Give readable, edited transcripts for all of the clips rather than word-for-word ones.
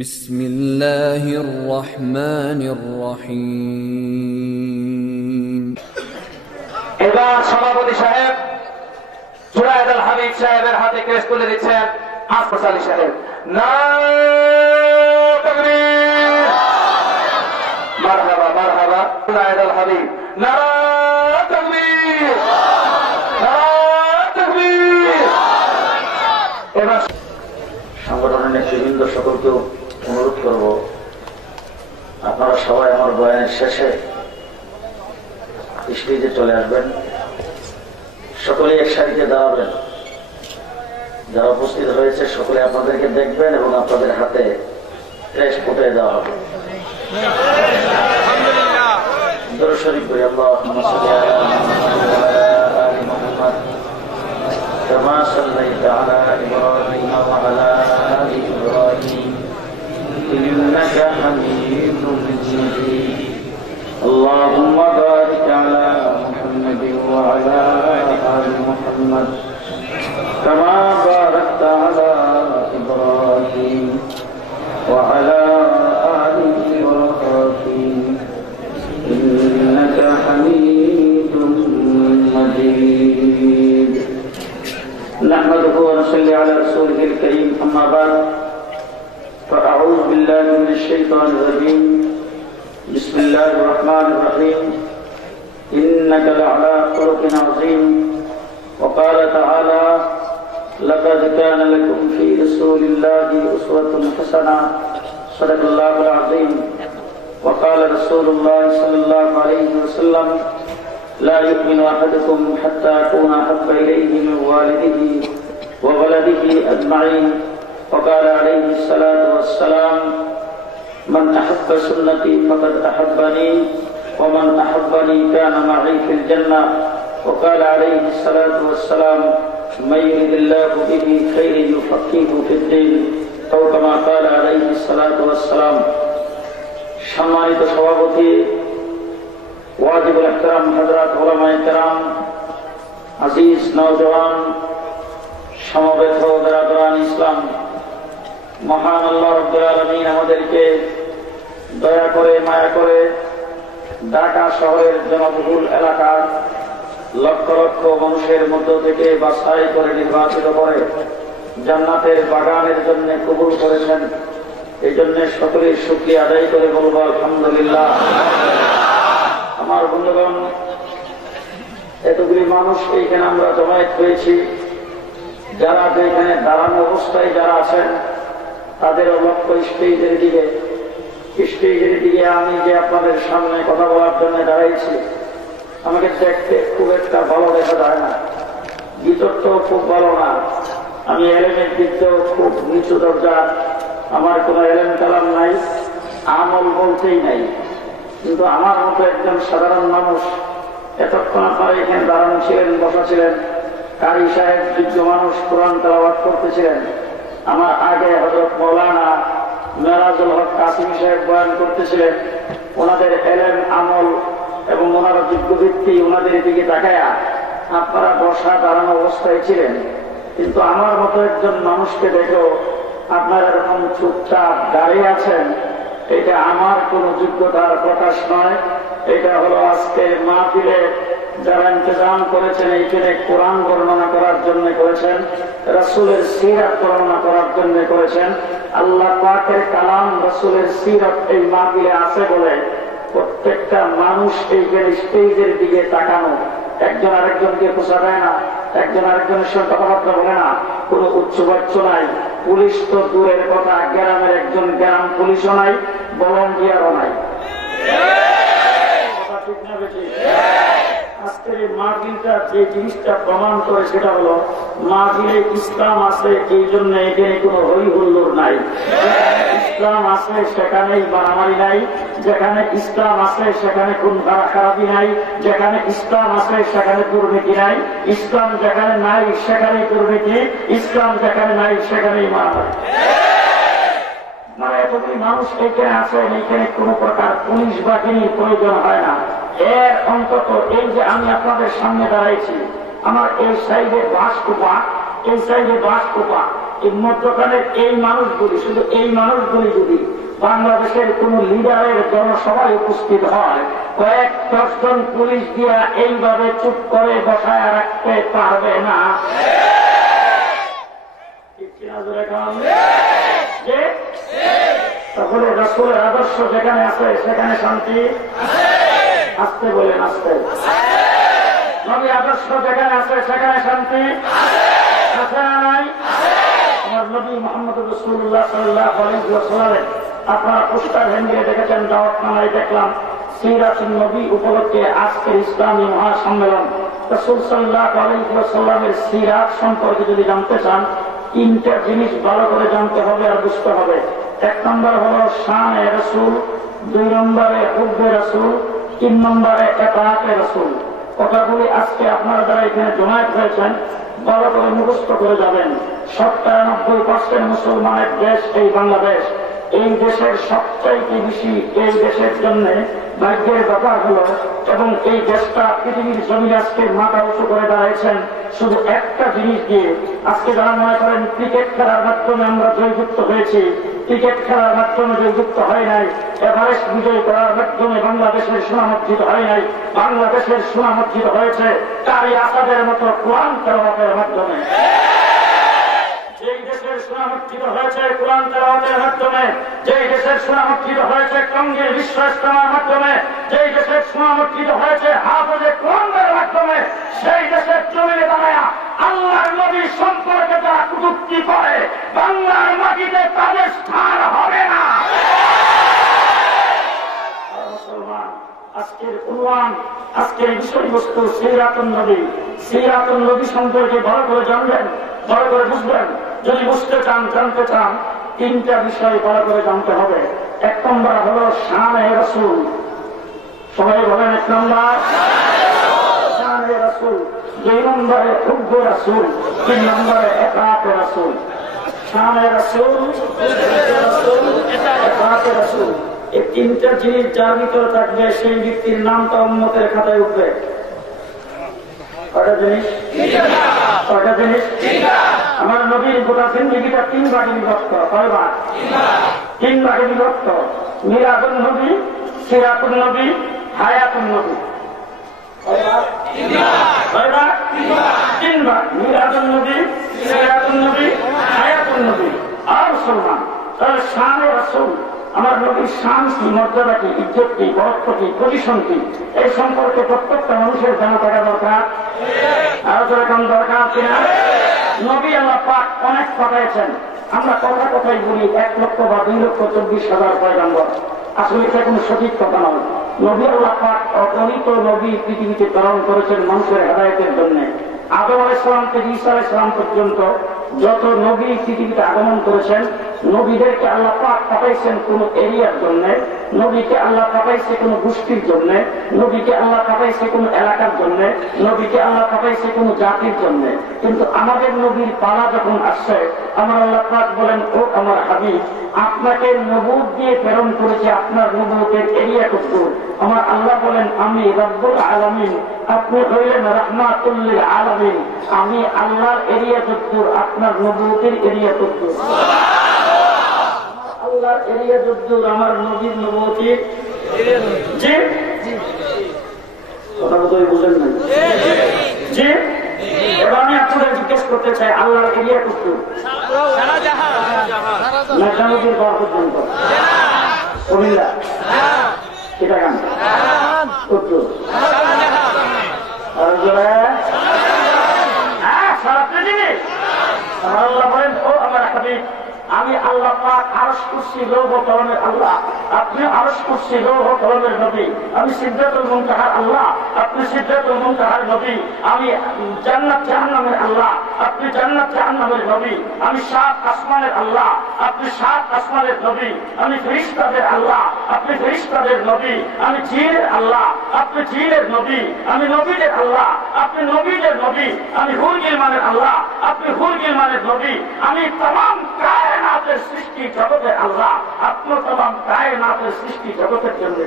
বিসমিল্লাহির রহমানির রহিম। এবার সভাপতি সাহেব জুনায়েদ আল হাবিব সাহেবের হাতে ক্রেস্ট তুলে দিচ্ছেন আসফার আলী সাহেব। নারায়ে তাকবীর, মারহাবা মারহাবা। জুনায়েদ আল হাবিব, নারায়ে তাকবীর, নারায়ে তাকবীর। এবার সংগঠনের নেতৃবৃন্দ সকলকে অনুরোধ করব, আপনারা সবাই আমার বয়ানের শেষে স্টেজে চলে আসবেন। সকলেই এক সারিতে দাঁড়াবেন। যারা উপস্থিত হয়েছে সকলে আপনাদেরকে দেখবেন এবং আপনাদের হাতে ক্রেস্ট ফুটে দেওয়া হবে। দরুদ শরীফ পড়ি। আল্লাহুম্মা সাল্লি আলা মুহাম্মাদ ওয়া আলা আলি মুহাম্মাদ কামা সাল্লাইতা আলা ইব্রাহিম ওয়া আলা আলি ইব্রাহিম ইন্নাকা হামিদুম মাজিদ। আল্লাহুম্মা বারিক আলা মুহাম্মাদ ওয়া আলা আলি মুহাম্মাদ কামা বারাকতা আলা ইব্রাহিম ওয়া আলা আলি ইব্রাহিম ইন্নাকা হামিদুম মাজিদ। نحمده ونصلي على رسوله الكريم، أما بعد فأعوذ بالله من الشيطان الرجيم. بسم الله الرحمن الرحيم. إنك لعلى خلق عظيم. وقال تعالى: لقد كان لكم في رسول الله أسوة حسنة. صدق الله العظيم. وقال رسول الله صلى الله عليه وسلم: لا يؤمن أحدكم حتى أكون أحب إليه من والده وولده أجمعين. وقال عليه الصلاة والسلام: من أحب سنتي فقد أحبني ومن أحبني كان معي في الجنة. وقال عليه الصلاة والسلام: من يرد الله به خيرا يفقهه في الدين أو كما قال عليه الصلاة والسلام. সম্মানিত সভাপতি, ওয়াজিবুল ইহতিরাম হযরত উলামায়ে কেরাম, আজিজ নওজওয়ান, সমবেত দরাদরান ইসলাম, মহান আল্লাহ রাব্বুল আলামিন আমাদেরকে দয়া করে মায়া করে ঢাকা শহরের জনবহুল এলাকার লক্ষ লক্ষ মানুষের মধ্য থেকে বাছাই করে নির্বাচিত করে জান্নাতের বাগানের জন্য কবুল করেছেন। এই জন্য সকলের শুকরিয়া আদায় করে বলবো আলহামদুলিল্লাহ। আমার বন্ধুগণ, এতগুলি মানুষ এইখানে আমরা জমায়েত হয়েছি, যারা এখানে দাঁড়ানো অবস্থায় যারা আছেন তাদের লক্ষ্য স্টেজের দিকে। আমি যে আপনাদের সামনে কথা বলার জন্য দাঁড়াইছি, আমাকে দেখতে খুব একটা ভালো দেখা যায় না, ভিতরটা খুব ভালো না। আমি এলেমের দিকটাও খুব নিচু দরজা, আমার কোনো এলেম কালাম নাই, আমল বলতেই নাই। কিন্তু আমার মতো একজন সাধারণ মানুষ, এতক্ষণ আপনারা এখানে দাঁড়ানো ছিলেন, বসা ছিলেন, কারি সাহেব যোগ্য মানুষ কোরআন তেলাওয়াত করতেছিলেন, আমার আগে হযরত মাওলানা মেরাজুল হক কাসিমি সাহেব বয়ান করতেছিলেন। ওনাদের এলেম আমল এবং ওনারা যোগ্য ব্যক্তি, ওনাদের দিকে তাকায়া আপনারা বসা দাঁড়ানো অবস্থায় ছিলেন। কিন্তু আমার মতো একজন মানুষকে দেখেও আপনারা এরকম চুপচাপ দাঁড়িয়ে আছেন, এটা আমার কোন যোগ্যতার প্রকাশ নয়। এটা হলো আজকে মাহফিলে যারা ইন্তজাম করেছেন, এইখানে কোরআন বর্ণনা করার জন্য করেছেন, রাসূলের সিরাত বর্ণনা করার জন্য করেছেন। আল্লাহ পাকের কালাম, রাসূলের সিরাত এই মাহফিলে আছে বলে প্রত্যেকটা মানুষ এইখানে স্টেজের দিকে তাকানো, একজন আরেকজনকে পোষা দেয় না, একজন আরেকজনের সঙ্গে কথাবার্তা বলে না, কোনো উচ্চবাচ্য নাই। পুলিশ তো দূরের কথা, গ্রামের একজন গ্রাম পুলিশও নাই, ভলান্টিয়ারও নাই। আজকের এই মাহফিলটা যে জিনিসটা প্রমাণ করে সেটা হলো মাহফিলে ইসলাম আছে, এই জন্য এখানে কোনো হই হুল্লোড় নাই। ইসলাম আছে সেখানেই মারামারি নাই, যেখানে ইসলাম আছে সেখানে খুন খারাপি নাই, যেখানে ইসলাম আছে সেখানে দুর্নীতি নাই। ইসলাম যেখানে নাই সেখানেই দুর্নীতি, ইসলাম যেখানে নাই সেখানেই মারামারি। মানে এতগুলি মানুষ এখানে আছেন, এখানে কোন প্রকার পুলিশ বাহিনীর প্রয়োজন হয় না। এর অন্তত এই যে আমি আপনাদের সামনে দাঁড়াইছি, আমার এই সাইডে বাঁশকুপা, এই সাইডে বাঁশকুপা, এই মধ্যখানের এই মানুষগুলি, শুধু এই মানুষগুলি যদি বাংলাদেশের কোন লিডারের জনসভায় উপস্থিত হয়, কয়েক দশজন পুলিশ দিয়া এইভাবে চুপ করে বসায় রাখতে পারবে না। তাহলে রাসূলের আদর্শ যেখানে আছে সেখানে শান্তি আসতে বলেন, আসতে। নবী আদর্শ যেখানে আছে সেখানে শান্তি আছে না নাই? আমার নবী মুহাম্মদ রাসূলুল্লাহ সাল্লাল্লাহু আলাইহি ওয়াসাল্লাম আপনারা পোস্টার ভেঙে দেখেছেন, দাওয়াতখানায় দেখলাম সিরাতুন নবী উপলক্ষে আজকের ইসলামী মহাসম্মেলন। রাসূল সাল্লাল্লাহু আলাইহি ওয়াসাল্লামের সিরাত সম্পর্কে যদি জানতে চান, তিনটা জিনিস ভালো করে জানতে হবে আর বুঝতে হবে। এক নম্বর হলো শানে রাসূল, দুই নম্বরে হুব্বে রাসূল, তিন নম্বরে ইতাআতে রাসূল। কথাগুলি আজকে আপনারা যারা এখানে জমায়েত হয়েছেন ভালো করে মুখস্থ করে যাবেন। ৯৭% মুসলমানের দেশ এই বাংলাদেশ। এই দেশের সবচাইতে বেশি এই দেশের জন্য ভাগ্যের ব্যাপার হলো, এবং এই দেশটা পৃথিবীর জমি আজকে মাথা উঁচু করে দাঁড়াইছেন শুধু একটা জিনিস দিয়ে। আজকে যারা মনে করেন ক্রিকেট খেলার মাধ্যমে আমরা জয়যুক্ত হয়েছি, ক্রিকেট খেলার মাধ্যমে জয়যুক্ত হয় নাই। এভারেস্ট বিজয় করার মাধ্যমে বাংলাদেশের সুনাম অর্জিত হয় নাই। বাংলাদেশের সুনাম অর্জিত হয়েছে কারি আসাদের মতো কোরআন তেলাওয়াতের মাধ্যমে। যেই দেশের সুনাম অর্জিত হয়েছে কোরআন তেলাওয়াতের মাধ্যমে, যেই দেশের সুনাম অর্জিত হয়েছে টঙ্গীর বিশ্ব ইজতেমার মাধ্যমে, যেই দেশের সুনাম অর্জিত হয়েছে হাফেজে কোরআনের মাধ্যমে, সেই দেশের জমিনে দাঁড়ায় আল্লাহর নবী সম্পর্কে যারা কটূক্তি করে বাংলার মাটিতে তাদের স্থান হবে না। মুসলমান, আজকের উনওয়ান, আজকের বিষয়বস্তু সিরাতুন নবী। সিরাতুন নবী সম্পর্কে ভালো করে জানবেন, ভালো করে বুঝবেন। যদি বুঝতে চান, জানতে চান, তিনটা বিষয় ভালো করে জানতে হবে। এক নম্বর হলো শানে রাসূল। সবাই বলেন, এক নম্বর শানে রাসূল, দুই নম্বরে হুব্বে রাসূল, তিন নম্বরে ইতাআতে রাসূল। শানে রাসূল, ইতাআতে রাসূল, এই তিনটা জিনিস যার ভিতরে থাকবে সেই ব্যক্তির নামটা উম্মতের খাতায় উঠবে। কয়টা জিনিস? কয়টা জিনিস? আমার নবীর গোটা জিন্দেগিটা তিন ভাগে বিভক্ত। কয় ভাগ? তিন ভাগে বিভক্ত। মিলাদুন নবী, সিরাতুন নবী, হায়াতুন নবী। তিন ভাগ। মিলাদুন নবী, সিরাতুন নবী, হায়াতুন নবী। আর মুসলমান, তাহলে শানে রাসূল, আমার নবীর শান কি, মর্যাদা কি, ইজ্জত কি, বরত্ব কি, পজিশন কি, এই সম্পর্কে প্রত্যেকটা মানুষের জানা থাকা দরকার। আরো যেরকম দরকার কিনা? নবী আল্লাহ পাক অনেক পাঠাইছেন। আমরা কথা কথাই বলি 1 লক্ষ বা 2,24,000 পয়গম্বর। আসলে এটা কোনো সঠিক কথা নয়। নবী আল্লাহ পাক অগণিত নবী পৃথিবীতে প্রেরণ করেছেন মানুষের হেদায়েতের জন্য। আদম আলাইহিস সালাম থেকে ঈসা আলাইহিস সালাম পর্যন্ত যত নবী পৃথিবীতে আগমন করেছেন, নবীদেরকে আল্লাহ পাক পাঠাইছেন কোন এরিয়ার জন্য, নবীকে আল্লাহ পাঠাইছে কোন গোষ্ঠীর জন্য, নবীকে আল্লাহ পাঠাইছে কোন এলাকার জন্য, নবীকে আল্লাহ পাঠাইছে কোন জাতির জন্য। কিন্তু আমাদের নবীর পালা যখন আসছে, আমার আল্লাহ পাক বলেন, ও আমার হাবিব, আপনাকে নবুয়ত দিয়ে প্রেরণ করেছে, আপনার নবুয়তের এরিয়া কতদূর? আমার আল্লাহ বলেন, আমি রব্বুল আলামিন, আপনি হইলেন রাহমাতুল লিল আলামিন। আমি আল্লাহর এরিয়া কতদূর, আপনার নবুয়তের এরিয়া কতদূর? আল্লাহর এরিয়া কতদূর, আমার নবীর নবুয়তের জি কথা বোধহয় বুঝেন না জি। এবার আমি আপনাদের জিজ্ঞেস করতে চাই, আল্লাহর এরিয়া কতদূর? নবীর ঘর পর্যন্ত, কুমিল্লা, চিটাগাং কতদূর? সারা পৃথিবী। আল্লাহ বলেন, ও আমার হাবিব, আমি আল্লাহ পাক আরশ কুরসি লৌহ কলমের আল্লাহ, আপনি আরশ কুরসি লৌহ কলমের নবী। আমি সিদরাতুল মুনতাহার আল্লাহ, আপনি সিদরাতুল মুনতাহার নবী। আমি জান্নাত জাহান্নামের আল্লাহ, আপনি জান্নাত জাহান্নামের নবী। আমি 7 আসমানের আল্লাহ, আপনি 7 আসমানের নবী। আমি ফেরেশতাদের আল্লাহ, আপনি ফেরেশতাদের নবী। আমি জিনের আল্লাহ, আপনি জিনের নবী। আমি নবীদের আল্লাহ, আপনি নবীদের নবী। আমি হুর গিলমানের আল্লাহ, আপনি হুর গিলমানের নবী। আমি तमाम কায়নাতের সৃষ্টি জগতের আল্লাহ, আপনি तमाम কায়নাতের সৃষ্টি জগতের জন্য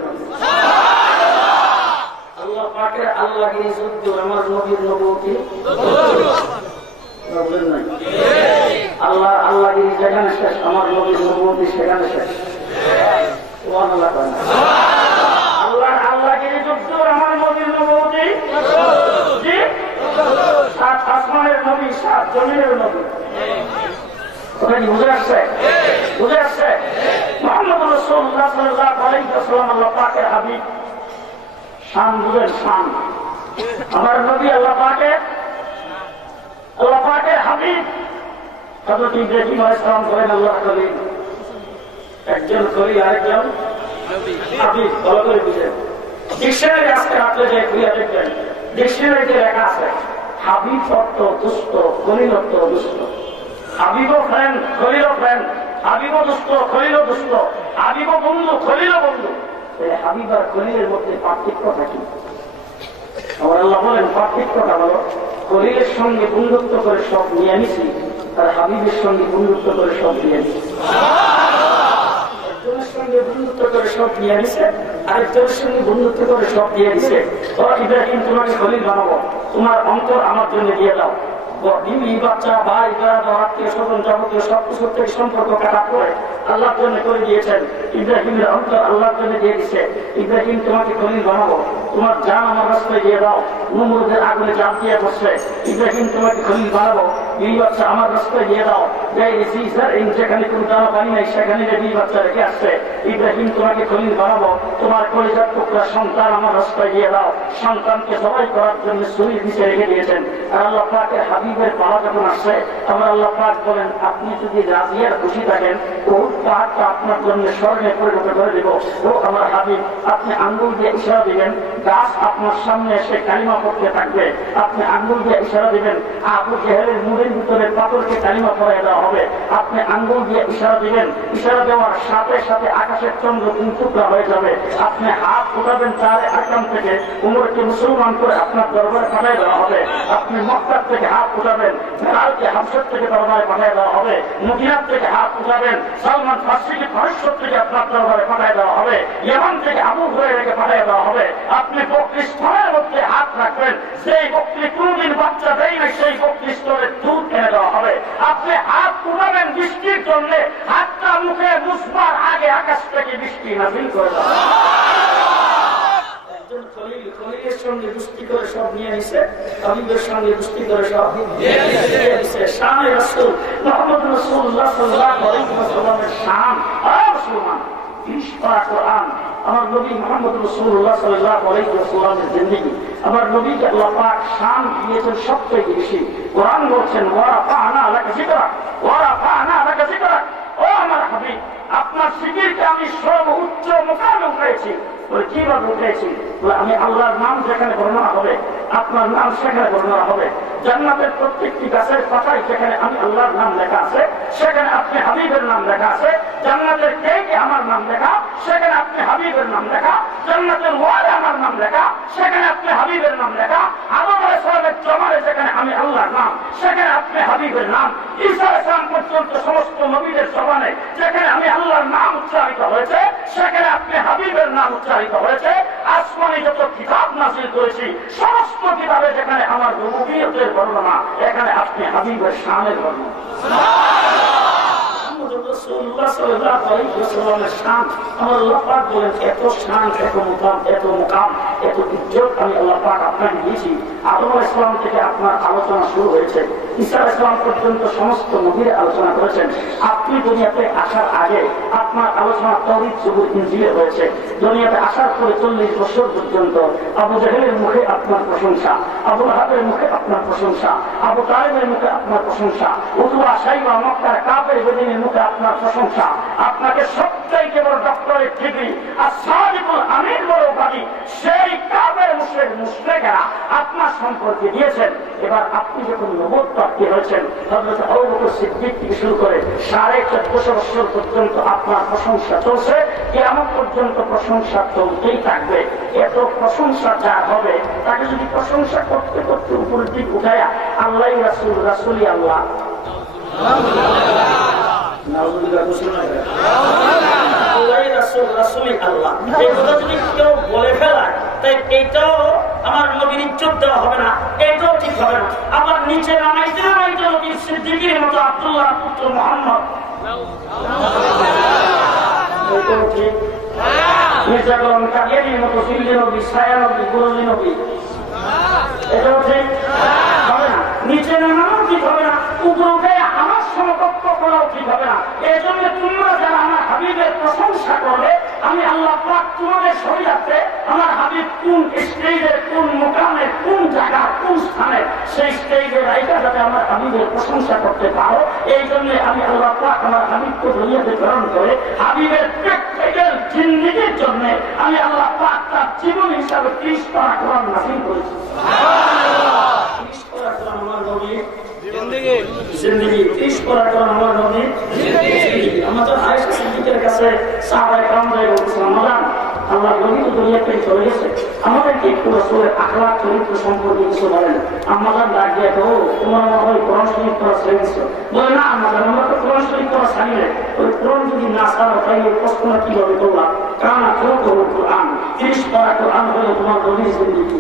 আল্লাহ পাকের আল্লাহগিরি যুদ্ধ, আমার নবীর নবুয়তি কথা বলেন নাই? আল্লাহ আল্লাহগিরি যেখানে শেষ, আমার নবীর নবুয়তি সেখানে শেষ। সুবহানাল্লাহ। আল্লাহ আল্লাহগিরি যুদ্ধ, আমার নবীর নবুয়তি জি, 7 আসমানের নবী, 7 জমিনের নবী। কথা কি বুঝে আসছে? বুঝে আসছে? মুহাম্মদুর রাসূলুল্লাহ সাল্লাল্লাহু আলাইহি ওয়াসাল্লাম আল্লাহ পাকের হাবিব। শান বুঝেন? শান। আমার নবী আল্লাহ পাকের হাবিব। হযরত ইব্রাহিম আলাইহিস সালাম বলেন আল্লাহর খলিল। একজন খলিল, আরেকজন হাবিব। ভালো করে বুঝেন। ডিকশনারি আজকে হাতে যে খুলে দেখবেন, ডিকশনারিতে লেখা আছে হাবিব অর্থ দুষ্ট, খলিল অর্থ দুষ্ট। হাবিবও ফ্রেন্ড, খলিলও ফ্রেন্ড। হাবিবও দুষ্ট, খলিলও দুষ্ট। হাবিবও বন্ধু, খলিলও বন্ধু। হাবিব আর খলিলের মধ্যে পার্থক্যটা কি? আমার আল্লাহ বলেন পার্থক্যটা হলো খলিলের সঙ্গে বন্ধুত্ব করে সব নিয়ে নিছি, আর হাবিবের সঙ্গে বন্ধুত্ব করে সব নিয়ে নিছি। একজনের সঙ্গে বন্ধুত্ব করে সব নিয়ে নিছে, আরেকজনের সঙ্গে বন্ধুত্ব করে সব দিয়ে দিছে। ইব্রাহিম তোমাকে খলিল বানাবো, তোমার অন্তর আমার জন্য দিয়ে দাও। বাচ্চা, ভাই, আত্মীয় স্বজন, যাবতীয় সবকিছুর থেকে সম্পর্ক কাটা করে আল্লাহর জন্য করে দিয়েছেন। ইব্রাহিমের অন্তর আল্লাহর জন্য দিয়ে দিচ্ছে। ইব্রাহিম তোমাকে খলিল বানাবো, তোমার জান আমার রাস্তায় দিয়ে দাও। নমরুদের আগুনে জান দিয়ে বসছে। ইব্রাহিম তোমাকে খলিল বানাবো, বিবি বাচ্চা আমার রাস্তায় দিয়ে দাও। যেখানে কোন দানা পানি নাই সেখানে বিবি বাচ্চা রেখে আসছে। ইব্রাহিম তোমাকে খলিল বানাবো, তোমার কলিজার টুকরা সন্তান আমার রাস্তায় দিয়ে দাও। সন্তানকে জবাই করার জন্য শরীর নিচে রেখে দিয়েছেন। আর আল্লাহ পাকের হাবিবের পালা যখন আসছে, আমার আল্লাহ পাক বলেন আপনি যদি রাজি আর খুশি থাকেন, ও পাহাড়টা আপনার জন্য স্বর্ণে পরিণত করে দেব। ও আমার হাবিব, আপনি আঙ্গুল দিয়ে ইশারা দিবেন, গাছ আপনার সামনে এসে কালিমা পড়তে থাকবে। আপনি আঙ্গুল দিয়ে ইশারা দিবেন, আবু জেহেলের মুড়ির ভিতরে পাথরকে কালিমা পড়াই দেওয়া হবে। আপনি আঙ্গুল দিয়ে ইশারা দিবেন, ইশারা দেওয়ার সাথে সাথে আকাশের চন্দ্র 3 টুকরা হয়ে যাবে। আপনি হাত উঠাবেন তার আকাম থেকে, উমরকে মুসলমান করে আপনার দরবারে পাঠাই দেওয়া হবে। আপনি মক্কার থেকে হাত উঠাবেন, বেলালকে হাবশার থেকে দরবারে পাঠিয়ে দেওয়া হবে। মদিনার থেকে হাত উঠাবেন, সালমান ফার্সিকে পারস্য থেকে আপনার দরবারে পাঠিয়ে দেওয়া হবে। ইয়েমান থেকে আবু হুরায়রাকে পাঠিয়ে দেওয়া হবে। আপনি বকরি স্তরের মধ্যে হাত রাখবেন, সেই বকরি কোনদিন বাচ্চা দেয় না, সেই বকরি স্তরের দুধ এনে দেওয়া হবে। আপনি হাত উঠাবেন বৃষ্টির জন্য, হাতটা মুখে মুছবার আগে আকাশ থেকে বৃষ্টি নাযিল করে দেওয়া হবে। খলিলের সঙ্গে দুষ্টি করে সব নিয়ে নিছে, হাবিবের সঙ্গে দুষ্টি করে সব নিয়ে নিছে। শানে রাসূল মুহাম্মদ রাসূলুল্লাহ সাল্লাল্লাহু আলাইহি ওয়াসাল্লামের শান। মুসলমান 20 পারা কোরআন, আমার নবী মুহাম্মদ রাসূলুল্লাহ সাল্লাল্লাহু আলাইহি ওয়াসাল্লামের জিন্দেগি, আমার নবীকে আল্লাহ পাক শান দিয়েছেন সবথেকে বেশি। কোরআন বলছেন ওয়া রাফা'না লাকা যিকরাক, ওয়া রাফা'না লাকা যিকরাক। ও আমার হাবিব, আপনার জিকিরকে আমি সর্বোচ্চ মুকামে উঠাইছি। কিভাবে উঠেছি? আমি আল্লাহর নাম যেখানে বর্ণনা হবে, আপনার নাম সেখানে বর্ণনা হবে। জান্নাতের প্রত্যেকটি গাছের পাতায় যেখানে আমি আল্লাহর নাম লেখা আছে, সেখানে আপনি হাবিবের নাম লেখা আছে। জান্নাতের কেকে আমার নাম লেখা, সেখানে আপনি হাবিবের নাম লেখা। জান্নাতের ওয়ালে আমার নাম লেখা, সেখানে আপনি হাবিবের নাম লেখা। আদম আলাইহিস সালামের জমানে যেখানে আমি আল্লাহর নাম, সেখানে আপনি হাবিবের নাম। ঈসা আলাইহিস সালাম পর্যন্ত সমস্ত নবীদের জমানে যেখানে আমি আল্লাহর নাম উচ্চারিত হয়েছে, সেখানে আপনি হাবিবের নাম উচ্চারিত হয়েছে। আসমানি যত কিতাব নাযিল করেছি, সমস্ত কিতাবে যেখানে আমার রুবুবিয়তের বর্ণনা, এখানে আপনি হাবিবের শানের বর্ণনা। রাসূলুল্লাহ সাল্লাল্লাহু আলাইহি ওয়াসাল্লামের শান, আমার আল্লাহ পাক বলেন এত শান, এত মুকাম, এত মুকাম, এত ইজ্জত আমি আল্লাহ পাক আপনাকে দিয়েছি। আদম আলাইহিস সালাম থেকে আপনার আলোচনা শুরু হয়েছে, ঈসা আলাইহিস সালাম পর্যন্ত সমস্ত নবীরা আলোচনা করেছেন। আপনি দুনিয়াতে আসার আগে আপনার আলোচনা তাওরীত, জবুর, ইনজিলে হয়েছে। দুনিয়াতে আসার পরে 40 বছর পর্যন্ত আবু জেহেলের মুখে আপনার প্রশংসা, আবু লাহাবের মুখে আপনার প্রশংসা, আবু তালেবের মুখে আপনার প্রশংসা, উতবা, শাইবা, মক্কার কাফের বেদিনের মুখে আপনার প্রশংসা। আপনাকে সবচাইতে বড় ডক্টরেট ডিগ্রি আর সাদিকুল আমিন বড় উপাধি সেই কাফের মুশরিকরা আপনার সম্পর্কে দিয়েছেন। এবার আপনি যখন নবুয়ত প্রাপ্তি হয়েছেন, হযরত আবু বকর সিদ্দিক থেকে শুরু করে 1450 বছর পর্যন্ত আপনার প্রশংসা চলছে। কিয়ামত পর্যন্ত প্রশংসা চলতেই থাকবে। এত প্রশংসা যার হবে, তাকে যদি প্রশংসা করতে করতে উপরের দিক উঠায়া আল্লাহ রাসূল, রাসূলই আল্লাহ, আল্লাহ রাসূল, রাসূলই আল্লাহ, এগুলো যদি কেউ বলে ফেলায়, তাই এইটাও আমার নবীর ইজ্জত দেওয়া হবে না, এটাও ঠিক হবে না। আবার নিচে নামাইতে নামাইতে নবীর সিদ্দিকের মতো আব্দুল্লাহ পুত্র মোহাম্মদ ঠিক, মির্জা গোলাম কাদিয়ানীর মতো দিল্লি নবী, ছায়া নবী, গুরুজি নবী, এটাও ঠিক হবে না। নিচে নামাও ঠিক হবে না, উপরে আমার সমকক্ষ করাও ঠিক হবে না। এই জন্য তোমরা যারা আমার হাবিবের প্রশংসা করবে, আমি আল্লাহ পাক তোমাদের শরীয়তে আমার হাবিব কোন স্টেজের, কোন মুকামের, কোন জায়গা, কোন স্থানে, সেই স্টেজের রাইটা যাতে আমার হাবিবের প্রশংসা করতে পারো, এই জন্য আমি আল্লাহ পাক আমার হাবিবকে দুনিয়াতে প্রেরণ করে হাবিবের প্র্যাকটিক্যাল জিন্দেগির জন্য আমি আল্লাহ পাক তার জীবন হিসাবে 30 পারা কোরআন নাযিল করেছি। 30 পারা কোরআন আমার নবীর জিন্দেগি, 30 পারা কোরআন আমার নবীর জিন্দেগি। আমাদের আয়েশা সিদ্দিকের কাছে সাহাবায়ে কেরাম বলছেন, আমাদের আল্লাহ নবী তো দুনিয়া থেকে চলে গেছে, আমাদেরকে একটু রাসূলের আখলাক চরিত্র সম্পর্কে কিছু বলেন। আমাদের ডাক দিয়ে তো তোমার মনে হয় কোরআন শরীফ পড়া ছেড়ে গেছো? বলে না আমাদের, আমরা তো কোরআন শরীফ পড়া ছাড়ি না। ওই কোরআন যদি না ছাড়ো তাইলে প্রশ্নটা কিভাবে করবা? কারণ কোরআন 30 পারা কোরআন হলো তোমার নবীর জিন্দেগি,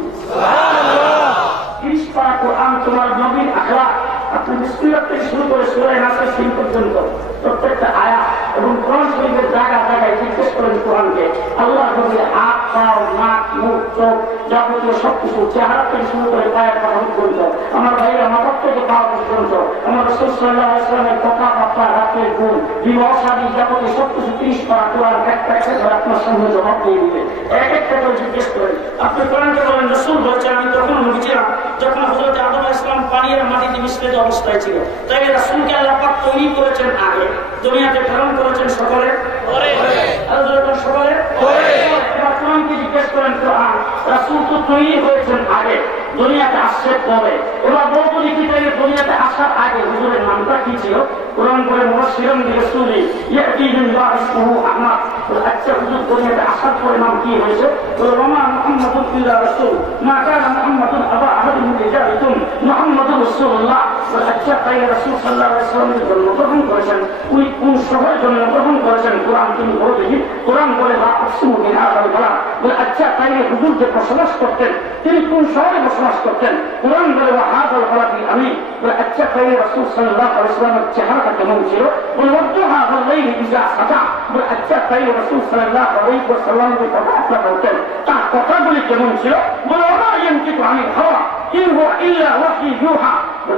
30 পারা কোরআন তোমার নবীর আখলাক। আপনি বিসমিল্লাহ থেকে শুরু করে সূরা নাসের 3 পর্যন্ত প্রত্যেকটা আয়াত এবং কোরআন শরীফের জায়গা জায়গায় জিজ্ঞেস করেন কোরআনকে। আল্লাহ নবীর হাত, পাও, নাক, মুখ, চোখ, যাবতীয় সবকিছু, চেহারা থেকে শুরু করে পায়ের কথা পর্যন্ত, আমার ভাইয়ের মাথা থেকে পা পর্যন্ত, আমার রাসূল সাল্লাল্লাহু আলাইহি ওয়াসাল্লামের কথা, বার্তা, রাতের গুণ, বিবাহ, শাদী, যাবতীয় সবকিছু 30 পারা কোরআন একটা একটা করে আপনার সামনে জবাব দিয়ে দিবে। এক একটা করে জিজ্ঞেস করেন। আপনি কোরআনকে বলেন, রাসূল বলছে আমি তখন নবী ছিলাম যখন হযরত আদম আলাইহিস সালাম পানি আর মাটিতে মিশ্রিত অবস্থায় ছিল। তাই রাসূলকে আল্লাহ পাক তৈরি করেছেন আগে, দুনিয়াতে প্রেরণ করেছেন সকলে পরে। সকলে পরে। এবার কোরআনকে জিজ্ঞেস করেন, কোরআন রাসূল তো তৈরি হয়েছেন আগে, দুনিয়াতে আসছে পরে। এবার বলতো দেখি তাইলে দুনিয়াতে আসার আগে হুজুরের নামটা কি ছিল? কোরআন বলে মুবাশশিরান বিরাসূলি ইয়াতি মিন বাদি ইসমুহু আহমদ। আচ্ছা হুজুর দুনিয়াতে আসার পরে নাম কি হয়েছে? বলে ওমা মুহাম্মাদুন ইল্লা রাসূল মা কানা মুহাম্মাদুন আবা আহাদিন মিন রিজালিকুম মুহাম্মাদুর রাসূলুল্লাহ। আচ্ছা তাই রাসূল সাল্লাল্লাহু আলাইহি ওয়াসাল্লামের জন্মগ্রহণ করেছেন, ওই কোন শহরে জন্মগ্রহণ করেছেন? কোরআন তুমি বলে দেখি। কোরআন বলে লা আকসিমু বিহাযাল বালাদ। বলে আচ্ছা তাই হুজুর যে বসবাস করতেন তিনি কোন শহরে বসবাস করতেন? কোরআন বলে ওয়া হাযাল বালাদি আমিন। বলে আচ্ছা তাই রাসূল সাল্লাল্লাহু আলাইহি ওয়াসাল্লামের চেহারাটা কেমন ছিল? বলে ওয়াদুহা ওয়াল লাইলি ইযা সাজা। বলে আচ্ছা তাই রাসূল সাল্লাল্লাহু আলাইহি ওয়াসাল্লাম যে কথা বলতেন তার কথাগুলি কেমন ছিল? বলে ওয়া ইয়ানতিকু আনিল হাওয়া ইন হুয়া ইল্লা ওয়াহয়ু ইউহা।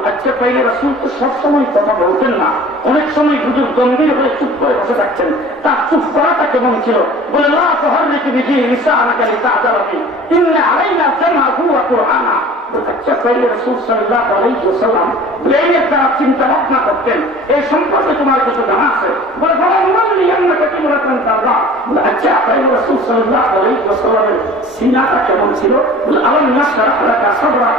আচ্ছা তাইলে রাসূল তো সবসময় কথা বলতেন না, অনেক সময় হুজুর গম্ভীর হয়ে চুপ করে বসে থাকতেন, তার চুপ করাটা কেমন ছিল? বলে লা তুহাররিক বিহি লিসানাকা লিতা'তারা বিহি ইন্না আলাইনা জামআহু ওয়া কুরআনা। আচ্ছা তাইলে রাসূল সাল্লাল্লাহু আলাইহি ওয়াসাল্লাম ব্রেইনের দ্বারা চিন্তা ভাবনা করতেন, এই সম্পর্কে তোমার কিছু জানা আছে? বলে আচ্ছা তাইলে রাসূল সাল্লাল্লাহু আলাইহি ওয়াসাল্লামের সিনাটা কেমন ছিল? বলে আলাম নাশরাহ লাকা সাদরা।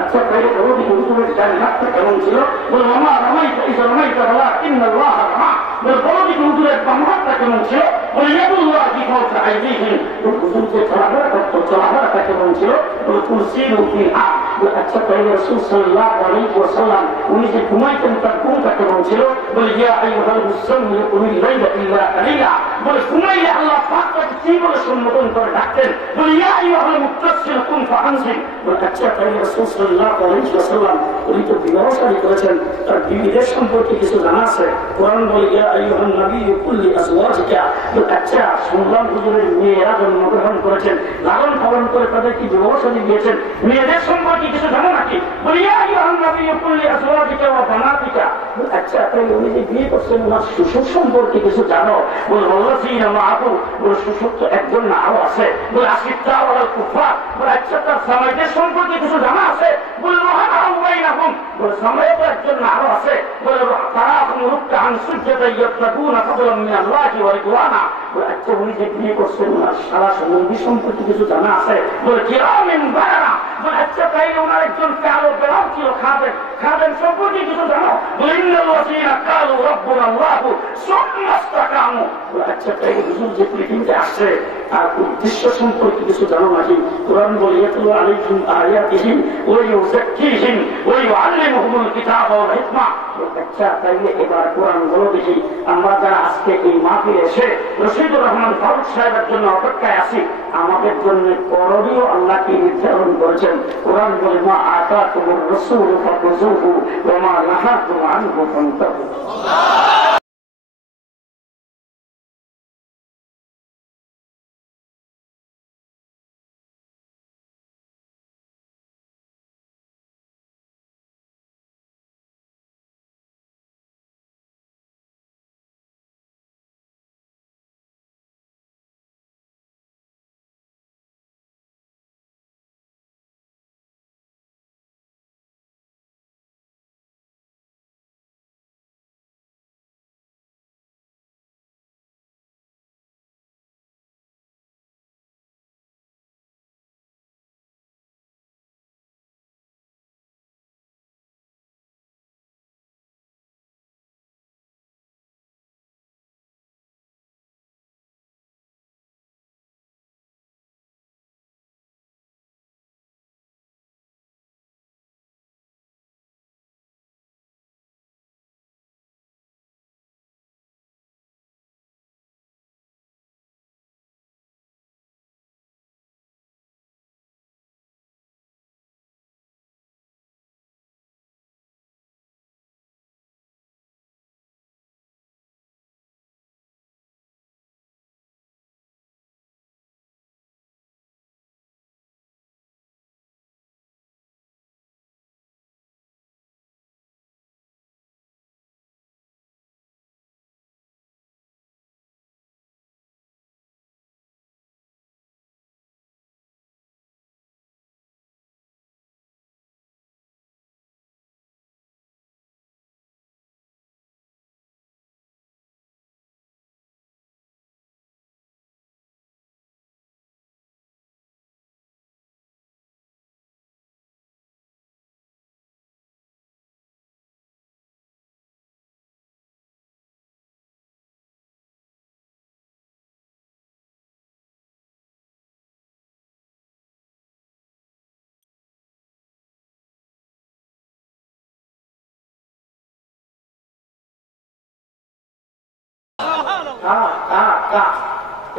আচ্ছা তাইলে হুজুরের জান্নাতটা কেমন ছিল? বলে ওমা রামাইতা ইযা রামাইতা ওয়ালাকিন্নাল্লাহ রামা। বলে বড় হুজুরের বামহাতটা কেমন ছিল? বলে ইয়াদুল্লাহি ফাওকা আইদিহিম। হুজুর যে চলাফেরা করতো চলাফেরাটা কেমন ছিল? বলে কুরসিয়ু ফিহা। আচ্ছা তাইলে রাসূল সাল্লাল্লাহু আলাইহি ওয়াসাল্লাম উনি যে ঘুমাইতেন তার ঘুমটা কেমন ছিল? বলে ইয়া আইয়ুহাল মুসাম্মিল কুমিল লাইলা ইল্লা কালিলা। বলে ঘুমাইলে আল্লাহ পাক তাকে কি বলে সম্বোধন করে ডাকতেন? বলে ইয়া আইয়ুহাল মুত্তাসিল কুম ফাআনজির। বলে আচ্ছা তাইলে রাসূল সাল্লাল্লাহু আলাইহি ওয়াসাল্লাম উনি তো বিবাহ শাদী করেছেন, তার বিবিদের সম্পর্কে কিছু জানা আছে? কোরআন বলে ইয়া আইয়ুহান নাবিয়্যু কুল লিআজওয়াজিকা। বলে আচ্ছা শুনলাম হুজুরের মেয়েরা জন্মগ্রহণ করেছেন, লালন পালন করে তাদেরকে বিবাহ শাদী দিয়েছেন, মেয়েদের সম্পর্কে কিছু জানো নাকি? বলে ইয়া আইয়ুহান নাবিয়্যু কুল লিআজওয়াজিকা ওয়া বানাতিকা। আচ্ছা তাইলে উনি যে বিয়ে করছেন ওনার শ্বশুর সম্পর্কে কিছু জানো? বলে ওয়াল্লাযীনা মাআহু। বলে শ্বশুর তো একজন না আরো আছে। বলে আসিদ্দা ওয়াল কুফার। বলে আচ্ছা তার জামাইদের সম্পর্কে কিছু জানা আছে? বলে রুহামাউ বাইনাহুম। বলে জামাই তো একজন না আরো আছে। বলে তারাহুম রুকআন সুজদান ইয়াবতাগুনা ফাদলান মিনাল্লাহি ওয়া রিদওয়ানা। বলে আচ্ছা উনি যে বিয়ে করছেন ওনার সারা সঙ্গী সম্পর্কে কিছু জানা আছে? বলে কিরামিন বারারা। বলে আচ্ছা তাইলে ওনার একজন কালো বেড়াও ছিল খাদেম, খাদেম সম্পর্কে কিছু জানো? বলে ইন্নাল্লাযীনা ক্বালু রাব্বুনাল্লাহু সুম্মা ইসতাকামু। বলে আচ্ছা তাইলে হুজুর যে পৃথিবীতে আসছে তার উদ্দেশ্য সম্পর্কে কিছু জানো নাকি? কোরআন বলে ইয়াতলু আলাইহিম আয়াতিহি ওয়া ويزكيهم ويعلمهم الكتاب والحكمة আচ্ছা তাইলে এবার কোরআন বলো দেখি আমরা যারা আজকে এই মাহফিলে এসে রশিদুর রহমান ফারুক সাহেবের জন্য অপেক্ষায় আছি আমাদের জন্য করণীয় আল্লাহ কি নির্ধারণ করেছেন কোরআন বলে মা আতাকুমুর রাসূল ফাখুযুহু ওয়া মা নাহাকুম আনহু ফান্তাহু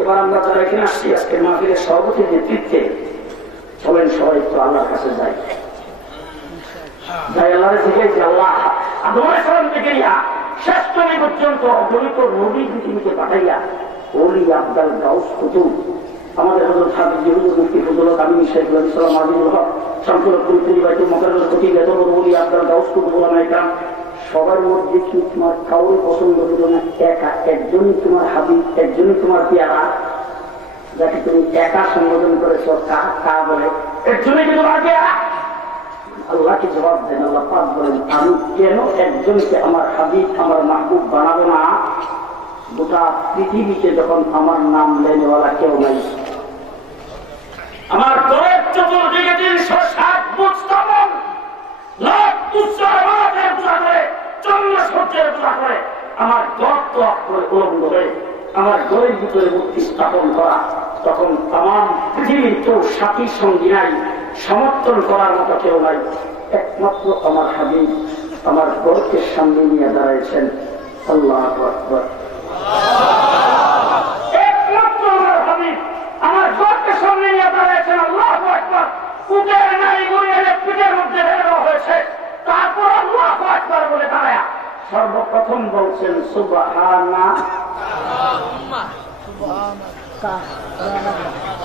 এবার আমরা যারা এখানে আসছি আজকে মাহফিলের সভাপতির নেতৃত্বে চলেন সবাই তো আল্লাহর কাছে যাই আল্লাহরে থেকে যে আল্লাহ থেকে শেষ তুমি পর্যন্ত অগণিত নবী পৃথিবীকে পাঠাইয়া ওলি আব্দাল গাউস কুতুব আমাদের হযরত হাফিজ হুজুর মুফতি ফজলুল আমিন শেখ সালাম আজিজুল হক শামসুল বাইতুল মুকাররম খতিব এত ওলি আব্দাল গাউস কুতুব ওলামা ইকরাম সবার মধ্যে কি তোমার কাউরে পছন্দ হলো না একা একজনই তোমার হাবিব একজনই তোমার পেয়ারা যাকে তুমি একা সম্বোধন করেছ কা বলে একজনই কি তোমার পেয়ারা আল্লাহকে জবাব দেন আল্লাহ পাক বলেন আমি কেন একজনকে আমার হাবিব আমার মাহবুব বানাবো না গোটা পৃথিবীতে যখন আমার নাম লেনেওয়ালা কেউ নাই আমার দলের চতুর্দিকে 360 ফুট স্থাপন লাখ তুচ্ছার পূজা করে চন্দ্রসূর্যের পূজা করে আমার দর তো করে উলঙ্গ হয়ে আমার ঘরের ভিতরে মূর্তি স্থাপন করা তখন তাম পৃথিবীর কেউ সাথী সঙ্গী নাই সমর্থন করার মতো কেউ নাই একমাত্র আমার হাবিব আমার ঘরকে সামনে নিয়ে দাঁড়াইছেন আল্লাহু আকবার একমাত্র আমার হাবিব আমার ঘরকে সামনে নিয়ে দাঁড়াইছেন আল্লাহু আকবার কুটের নাই গুড়িয়ে পিঠের মধ্যে বেরো হয়েছে তারপর আল্লাহু আকবার বলে দাঁড়ায় সর্বপ্রথম বলছেন সুবহানা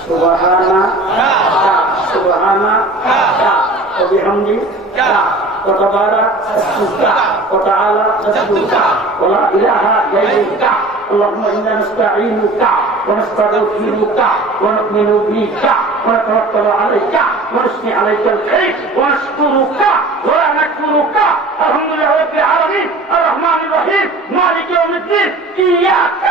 সুবহানা সুবহানা ওয়া বিহামদি ওয়া তাবারাক ইসমুকা ওয়া তাআলা জাদ্দুকা ওয়া লা ইলাহা গায়রুকা اللهم إنا نستعينك ونستغفرك ونؤمن بك ونتوكل عليك ونثني عليك الخير ونشكرك ولا نكفرك الحمد لله رب العالمين الرحمن الرحيم مالك يوم الدين إياك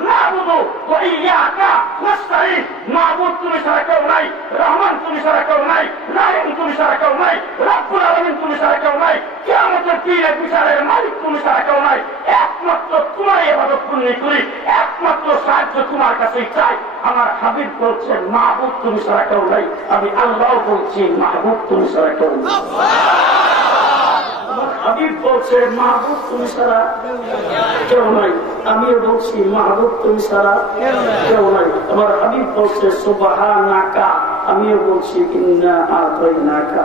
نعبد وإياك نستعين معبود তুমি ছাড়া কেউ নাই রহমান তুমি ছাড়া কেউ নাই রাহিম তুমি ছাড়া কেউ নাই রব্বুল আলামিন তুমি ছাড়া কেউ নাই কিয়ামত পীরের বিচারের মালিক তুমি ছাড়া কেউ নাই, একমাত্র তোমার ইবাদত করি, একমাত্র সাহায্য তোমার কাছেই চাই। আমার হাবিব বলছেন মাহবুব তুমি ছাড়া কেউ নাই, আমি আল্লাহ বলছি মাহবুব তুমি ছাড়া কেউ নাই। আমার হাবিব বলছে মাহবুব তুমি ছাড়া কেউ নাই, আমিও বলছি মাহবুব তুমি ছাড়া কেউ নাই। আমার হাবিব বলছে সুবহানাকা, আমিও বলছি ইন্না আতাইনাকা।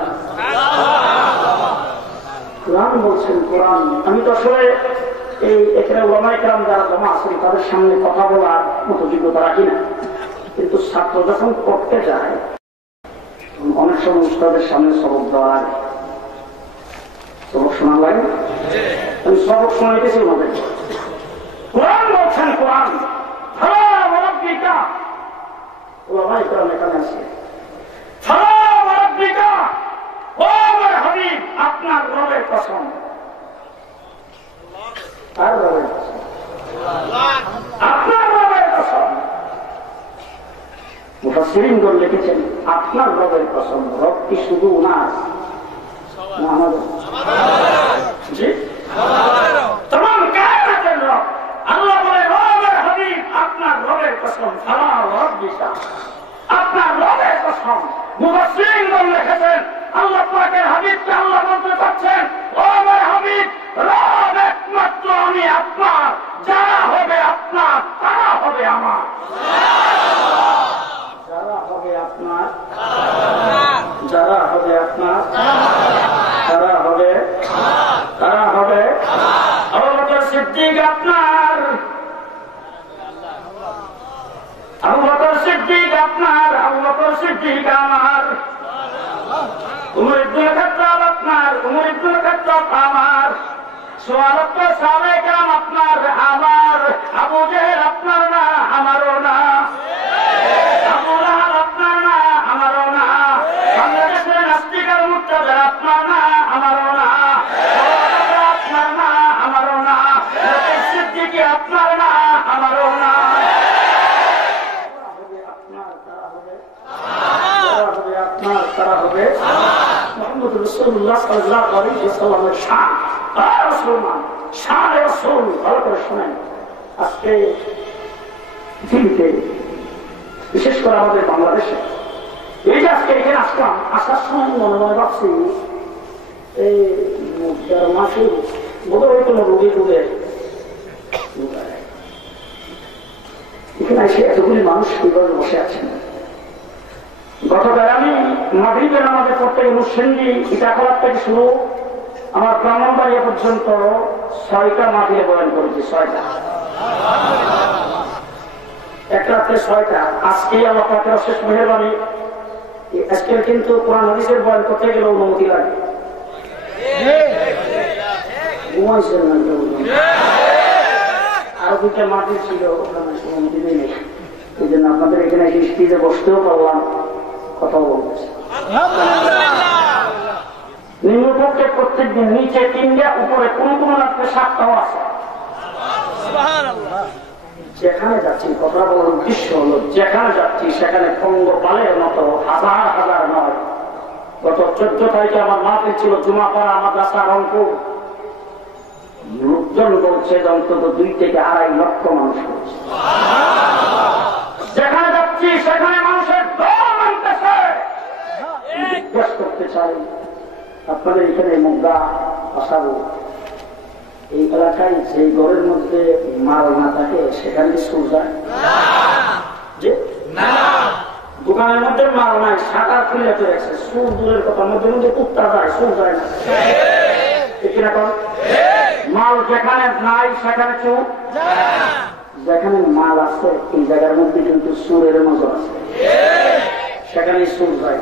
কোরআন বলছেন কোরআন। আমি তো আসলে এই এখানে ওলামায়ে কেরাম যারা জমা আছেন তাদের সামনে কথা বলার মতো যোগ্যতা রাখি না, কিন্তু ছাত্র যখন পড়তে যায় অনেক সময় উস্তাদের সামনে সবক দেওয়া লাগে, সবক শোনা লাগে। আমি সবক শোনাইতেছি ওনাদের। কোরআন বলছেন কোরআন ওলামায়ে কেরাম এখানে আছে, ও আমার হাবিব আপনার রবের কসম, তার রবের কসম, আপনার রবের কসম। মুফাসসিরিনগণ লিখেছেন আপনার রবের কসম। রব কি শুধু ওনার না আমাদের? জি, তমাম কায়নাতের রব। আল্লাহ বলে ও আমার হাবিব আপনার রবের কসম, ফালা রাব্বিকা, আপনার রবের কসম। মুফাসসিরিনগণ লিখেছেন আল্লাহ পাকের হাবিবকে আল্লাহ বলতে চাচ্ছেন ও আমার হাবিব রব একমাত্র আমি আপনার, যারা হবে আপনার তারা হবে আমার, যারা হবে আপনার, যারা হবে আপনার, তারা হবে, তারা হবে। আবু বকর সিদ্দিক আপনার, আবু বকর সিদ্দিক আপনার, আবু বকর সিদ্দিক আমার, উমর ইবনে খাত্তাব আপনার, উমর ইবনে খাত্তাব আমার, সোয়ালত সাহাবায়ে কেরাম আপনার আমার, আবু জেহেল আপনার না আমারও না, আবু লাহাব আপনার না আমারও না, বাংলাদেশের নাস্তিক আর মুরতাদা আপনার না আমারও না, আপনার না আমারও না, সিদ্দিকী আপনার না আমারও না। তারা হবে মুহাম্মদ রাসূলুল্লাহ সাল্লাল্লাহু আলাইহি ওয়াসাল্লামের শান। মুসলমান শানে রাসূল ভালো করে শুনেন। আজকে পৃথিবীতে বিশেষ করে আমাদের বাংলাদেশে এই যে আজকে এখানে আসলাম, আসার সময় মনে মনে ভাবছি এই মাসে বোধহয় কোনো রোগী ডুবে এখানে এসে এতগুলি মানুষ কিভাবে বসে আছেন। গতকাল আমি মাগরিবের নামাজে পড়তে মুসলিমজি ইটাখলার থেকে শুরু আমার ব্রাহ্মণবাড়িয়া পর্যন্ত 6টা মাহফিলে বয়ান করেছি, 6টা, এক রাত্রে 6টা। আজকে আল্লাহ পাকের অশেষ মেহেরবানি, আজকের কিন্তু কোরআন হাদিসের বয়ান করতে গেলে অনুমতি লাগে। ঘুমাইছেন না আরো 2টা মাহফিল ছিল, অনুমতি নেই, এই জন্য আপনাদের এখানে স্টেজে বসতেও পারলাম, কথাও বলতেছে। নিম্নপক্ষে প্রত্যেক দিন নিচে 3টা, উপরে কোন কোন রাত্রে 7টাও আছে। যেখানে যাচ্ছি, কথা বলার উদ্দেশ্য হলো যেখানে যাচ্ছি সেখানে পঙ্গপালের মতো হাজার হাজার নয়। গত 14 তারিখে আমার মাহফিল ছিল জুমাপাড়া মাদ্রাসা রংপুর। লোকজন বলছে অন্তত 2 থেকে 2.5 লক্ষ মানুষ হচ্ছে। যেখানে যাচ্ছি সেখানে মানুষের দল মানতেছে। জিজ্ঞেস করতে চাই আপনাদের এখানে মুগদা আসাবো এই এলাকায় যে ঘরের মধ্যে মাল না থাকে সেখানে সুর যায়? দোকানের মধ্যে মাল নাই, শাটার খুলে রয়েছে, সুর দূরের কথা, মধ্যে মধ্যে কুত্তা যায়, সুর যায় না। এখন মাল যেখানে নাই সেখানে চুপ, যেখানে মাল আছে এই জায়গার মধ্যে কিন্তু সুরের মজা আছে, সেখানে সুর যায়।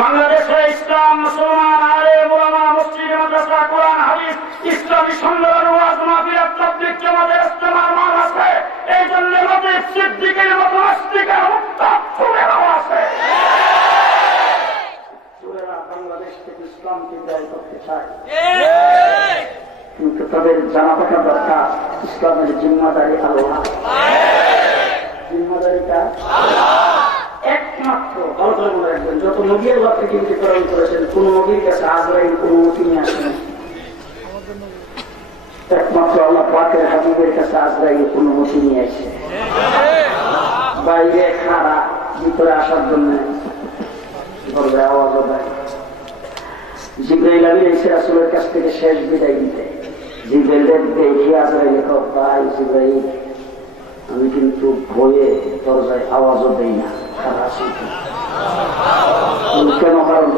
বাংলাদেশে ইসলাম, মুসলমান, আলেম, উলামা, মসজিদ, মাদ্রাসা, কোরআন, হাদিস, ইসলামী সম্মেলন, ওয়াজ মাহফিল, তাবলীগ, জামাতের ইজতেমার মান আছে। এই জন্য নবী সিদ্দিকের মতো নাস্তিকের উত্তাপ সুরেরাও আছে। সুরেরা বাংলাদেশ থেকে ইসলামকে জয় করতে চায়, কিন্তু তাদের জানা থাকা দরকার ইসলামের জিম্মাদারি আল্লাহ, জিম্মাদারিটা একমাত্র ভালো করে মনে রাখবেন। যত নবী আল্লাহ পৃথিবীতে প্রেরণ করেছেন, কোন নবীর কাছে আজরাইল অনুমতি নিয়ে আসেন? একমাত্র আল্লাহ পাকের হাবিবের কাছে আজরাইল অনুমতি নিয়ে আসে। বাইরে খাড়া, ভিতরে আসার জন্য দরজায় আওয়াজও দেয়। জিবরাইল আমিন এসে রাসূলের কাছ থেকে শেষ বিদায় দিতে জিবরাইলের দেখে আজরাইল কয়, ভাই জিবরাইল, আমি কিন্তু ভয়ে দরজায় আওয়াজও দেই না, খাড়া আছি। কেন? কারণ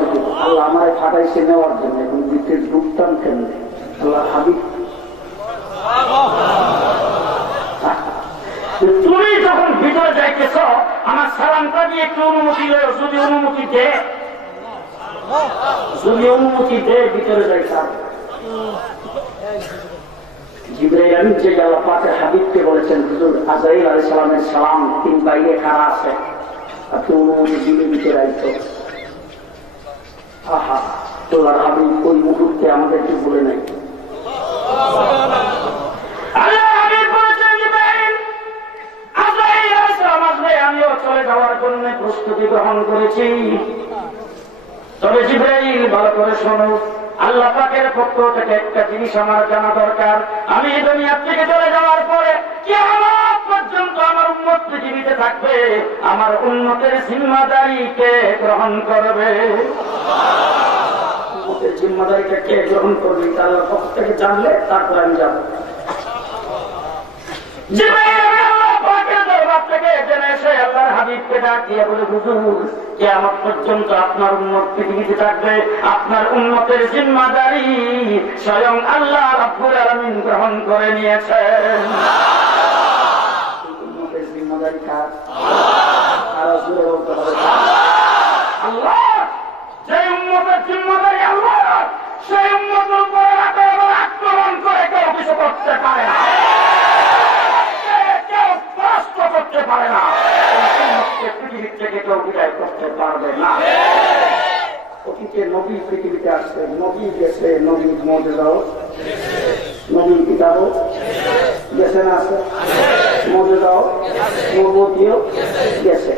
আল্লাহ আমায় ফাটাইছে নেওয়ার জন্য, এখন ভিতরে ঢুকতাম কেন? আল্লাহ হাবিব, তুমি যখন ভিতরে যাইতেছ আমার সালামটা দিয়ে একটু অনুমতি লয়, যদি অনুমতি দে ভিতরে যাইতাম। জিবরাইল আমিন যে আল্লাহ পাকের হাবিবকে বলেছেন, হুজুর আজরাইল আলাইহিস সালামের সালাম তিন বাইরে খাড়া আছে, আপনি অনুমতি দিলে ভিতরে আইতো। আহা, আল্লাহর হাবিব ওই মুহূর্তে আমাদেরকে বলে নাই। আমিও চলে যাওয়ার জন্য প্রস্তুতি গ্রহণ করেছি, তবে জিবরাইল ভালো করে শোনো, আল্লাহ পাকের পক্ষ থেকে একটা জিনিস আমার জানা দরকার। আমি দুনিয়া থেকে চলে যাওয়ার পরে কিয়ামত পর্যন্ত আমার উম্মত পৃথিবীতে থাকবে, আমার উম্মতের জিম্মাদারি কে গ্রহণ করবে? উম্মতের জিম্মাদারিটা কে গ্রহণ করবে তা আল্লাহর পক্ষ থেকে জানলে তারপর আমি যাব। আপনার উম্মত পৃথিবীতে থাকবে, আপনার উম্মতের জিম্মাদারি স্বয়ং আল্লাহ রাব্বুল আলামিন গ্রহণ করে নিয়েছেন। উম্মতের জিম্মাদারি কার? আর জোরে বলতে হবে আল্লাহ। যে উম্মতের জিম্মাদারি আল্লাহ, সেই উম্মতের উপরে আক্রমণ করে কেউ কিছু করতে পারে না, করতে পারে না, পৃথিবীর থেকে কেউ বিদায় করতে পারবে না। অতীতে নবী পৃথিবীতে আসছে, নবী গেছে, নবীর মুজিজাও, নবীর কিতাবও গেছে না আছে, মুজিজাও নবুয়তিও গেছে।